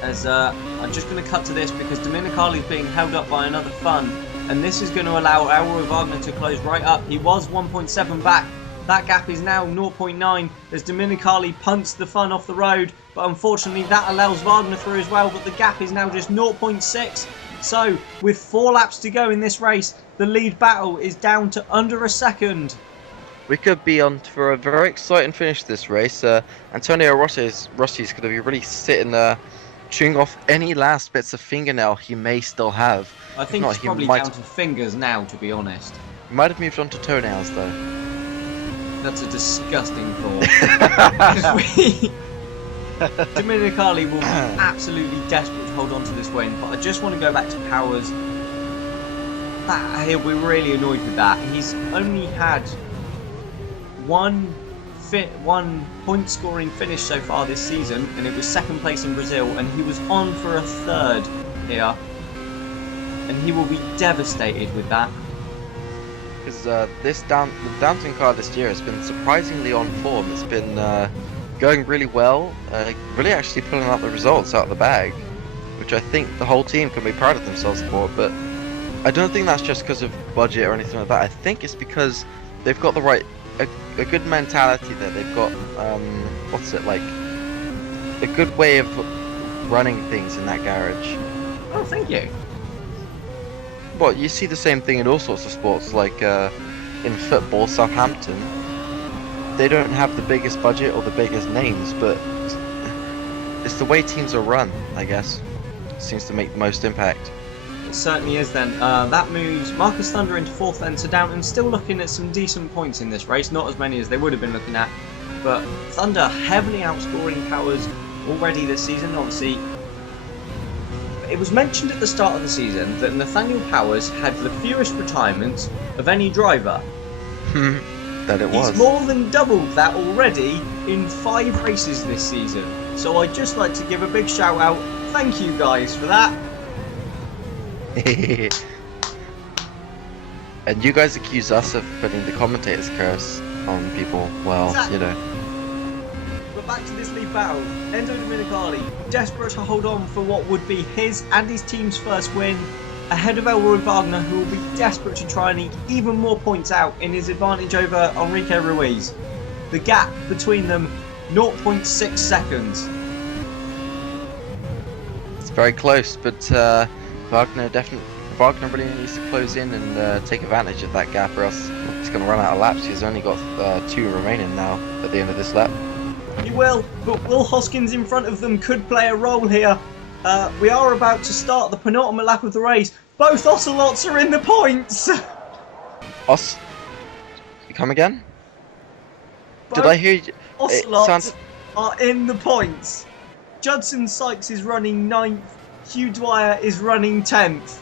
As I'm just going to cut to this, because Dominicali is being held up by another fun, and this is going to allow Elroy Wagner to close right up. He was 1.7 back. That gap is now 0.9 as Dominicali punts the fun off the road, but unfortunately that allows Wagner through as well, but the gap is now just 0.6. So, with 4 laps to go in this race, the lead battle is down to under a second. We could be on for a very exciting finish to this race. Antonio Rossi's going to be really sitting there, chewing off any last bits of fingernail he may still have. I think it's probably down to fingers now, to be honest. He might have moved on to toenails, though. That's a disgusting thought. Dominicali will be absolutely desperate to hold on to this win, but I just want to go back to Powers. He'll be really annoyed with that. He's only had one point-scoring finish so far this season, and it was 2nd place in Brazil, and he was on for a 3rd here, and he will be devastated with that. Because the Downton car this year has been surprisingly on form. It's been going really well, really actually pulling out the results out of the bag, which I think the whole team can be proud of themselves for. But I don't think that's just because of budget or anything like that. I think it's because they've got the right, a good mentality there. They've got, a good way of running things in that garage. Oh, thank you. Well, you see the same thing in all sorts of sports, like in football, Southampton. They don't have the biggest budget or the biggest names, but it's the way teams are run, I guess. Seems to make the most impact. It certainly is then. That moves Marcus Thunder into 4th then, so Downton still looking at some decent points in this race, not as many as they would have been looking at, but Thunder heavily outscoring Powers already this season, obviously. It was mentioned at the start of the season that Nathaniel Powers had the fewest retirements of any driver. That it was. He's more than doubled that already in 5 races this season. So I'd just like to give a big shout out. Thank you guys for that. And you guys accuse us of putting the commentator's curse on people. Well, exactly. You know. But back to this lead battle. Enzo Dominicali, desperate to hold on for what would be his and his team's first win, ahead of Elroy Wagner, who will be desperate to try and eke even more points out in his advantage over Enrique Ruiz. The gap between them, 0.6 seconds. It's very close, but Wagner really needs to close in and take advantage of that gap, or else he's going to run out of laps. He's only got 2 remaining now at the end of this lap. He will, but Will Hoskins in front of them could play a role here. We are about to start the penultimate lap of the race. Both Ocelots are in the points! Os. You come again? Did Both I hear you? It Ocelots sounded. are in the points. Judson Sykes is running 9th. Hugh Dwyer is running 10th.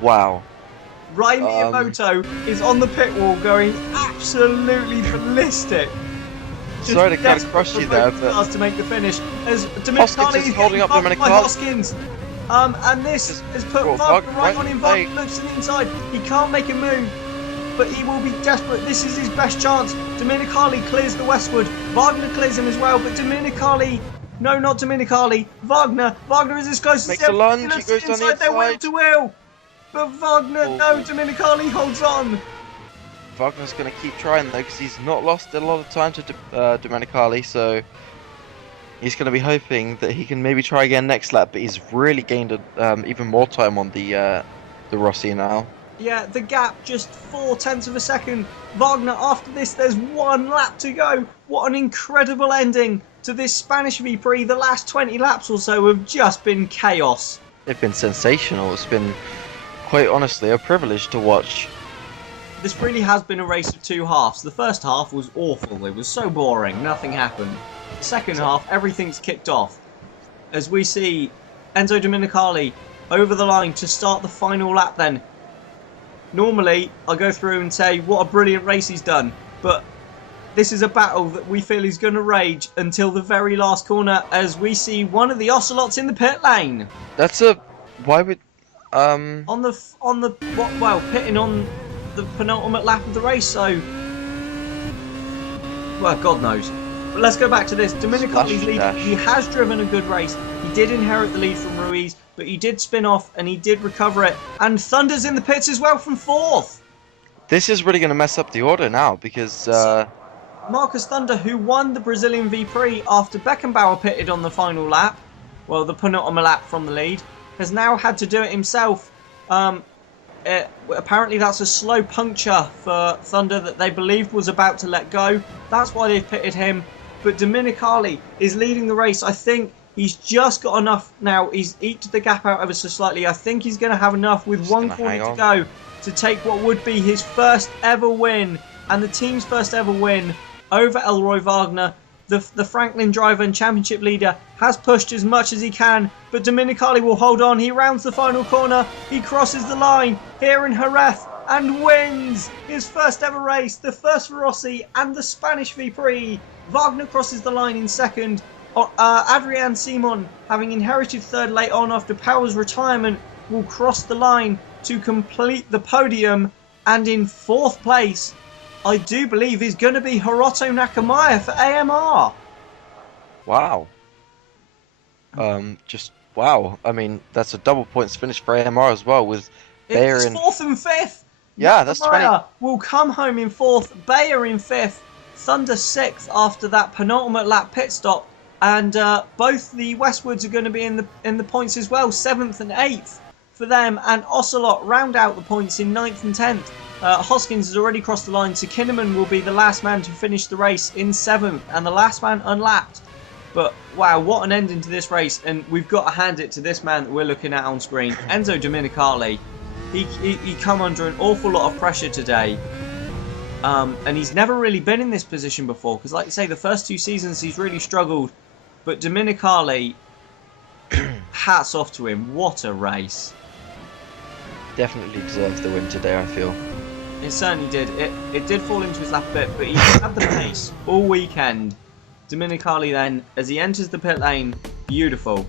Wow. Rai Miyamoto is on the pit wall going absolutely ballistic. Just Sorry to kind of desperate crush for you there, both but cars to make the finish. As Hoskins Dominicali is holding up by Dominicali. Hoskins. And this has put Well, Wagner right right on him. leg. Wagner looks to the inside. He can't make a move, but he will be desperate. This is his best chance. Dominicali clears the westward. Wagner clears him as well, but Dominicali... No, not Dominicali. Wagner. Wagner is as close as Makes ever. a lunge, He looks he goes to down the inside their wheel inside. to wheel. But Wagner, Oh. no, Dominicali holds on. Wagner's going to keep trying though, because he's not lost a lot of time to Domenicali, so he's going to be hoping that he can maybe try again next lap. But he's really gained even more time on the Rossi now. Yeah, the gap just 0.4 of a second. Wagner, after this, there's 1 lap to go. What an incredible ending to this Spanish V-Prix. The last 20 laps or so have just been chaos. They've been sensational. It's been, quite honestly, a privilege to watch. This really has been a race of 2 halves. The first half was awful. It was so boring. Nothing happened. The second half, everything's kicked off. As we see Enzo Domenicali over the line to start the final lap then. Normally, I go through and say what a brilliant race he's done. But this is a battle that we feel is going to rage until the very last corner as we see one of the Ocelots in the pit lane. That's a... Why would... Pitting on the penultimate lap of the race, so... Well, God knows. But let's go back to this. Domenicali's lead. Dash. He has driven a good race. He did inherit the lead from Ruiz, but he did spin off and he did recover it. And Thunder's in the pits as well from 4th. This is really going to mess up the order now, because... Marcus Thunder, who won the Brazilian V-Prix after Beckenbauer pitted on the final lap, well, the penultimate lap from the lead, has now had to do it himself. Apparently that's a slow puncture for Thunder that they believed was about to let go. That's why they've pitted him. But Domenicali is leading the race. I think he's just got enough now. He's eked the gap out ever so slightly. I think he's going to have enough with 1 corner to go to take what would be his first ever win and the team's first ever win over Elroy Wagner. The Franklin driver and championship leader has pushed as much as he can, but Domenicali will hold on. He rounds the final corner. He crosses the line here in Jerez and wins his first ever race, the first for Rossi and the Spanish V-Prix. Wagner crosses the line in 2nd. Adrian Simon, having inherited 3rd late on after Power's retirement, will cross the line to complete the podium. And in 4th place, I do believe is going to be Hiroto Nakamaya for AMR. Wow. Just wow. I mean, that's a double points finish for AMR as well, with Bayer It's in... 4th and 5th. Yeah, that's 20. Nakamaya will come home in 4th. Bayer in 5th. Thunder 6th after that penultimate lap pit stop. And both the Westwards are going to be in the points as well. 7th and 8th for them. And Ocelot round out the points in 9th and 10th. Hoskins has already crossed the line, so Kinnaman will be the last man to finish the race in 7th and the last man unlapped. But wow, what an ending to this race, and we've got to hand it to this man that we're looking at on screen, Enzo Domenicali. He come under an awful lot of pressure today, and he's never really been in this position before, because like you say, the first 2 seasons he's really struggled, but Domenicali, hats off to him, what a race. Definitely deserves the win today, I feel. It certainly did. It did fall into his lap a bit, but he had the pace all weekend. Domenicali then, as he enters the pit lane, beautiful.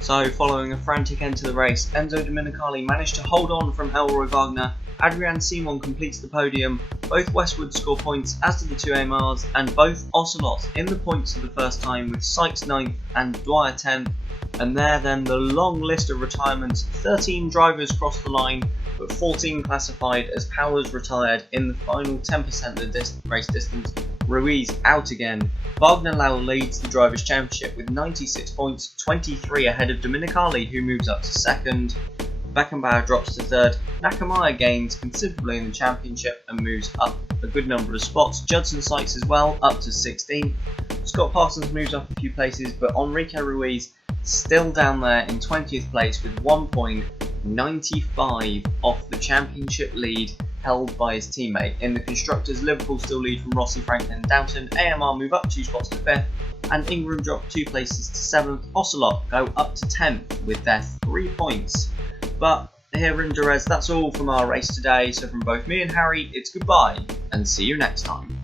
So, following a frantic end to the race, Enzo Domenicali managed to hold on from Elroy Wagner. Adrian Simon completes the podium. Both Westwood score points, as do the 2 AMRs, and both Ocelots in the points for the first time, with Sykes 9th and Dwyer 10th. And there then the long list of retirements. 13 drivers crossed the line, but 14 classified as Powers retired in the final 10% of the race distance. Ruiz out again. Wagner now leads the Drivers' Championship with 96 points, 23 ahead of Domenicali, who moves up to 2nd. Beckenbauer drops to 3rd. Nakamaya gains considerably in the championship and moves up a good number of spots. Judson Sykes as well, up to 16th. Scott Parsons moves up a few places, but Enrique Ruiz still down there in 20th place with 1.95 off the championship lead held by his teammate. In the Constructors, Liverpool still lead from Rossi, Franklin and Downton. AMR move up 2 spots to 5th, and Ingram drop 2 places to 7th. Ocelot go up to 10th with their 3 points. But here in Jerez, that's all from our race today. So from both me and Harry, it's goodbye and see you next time.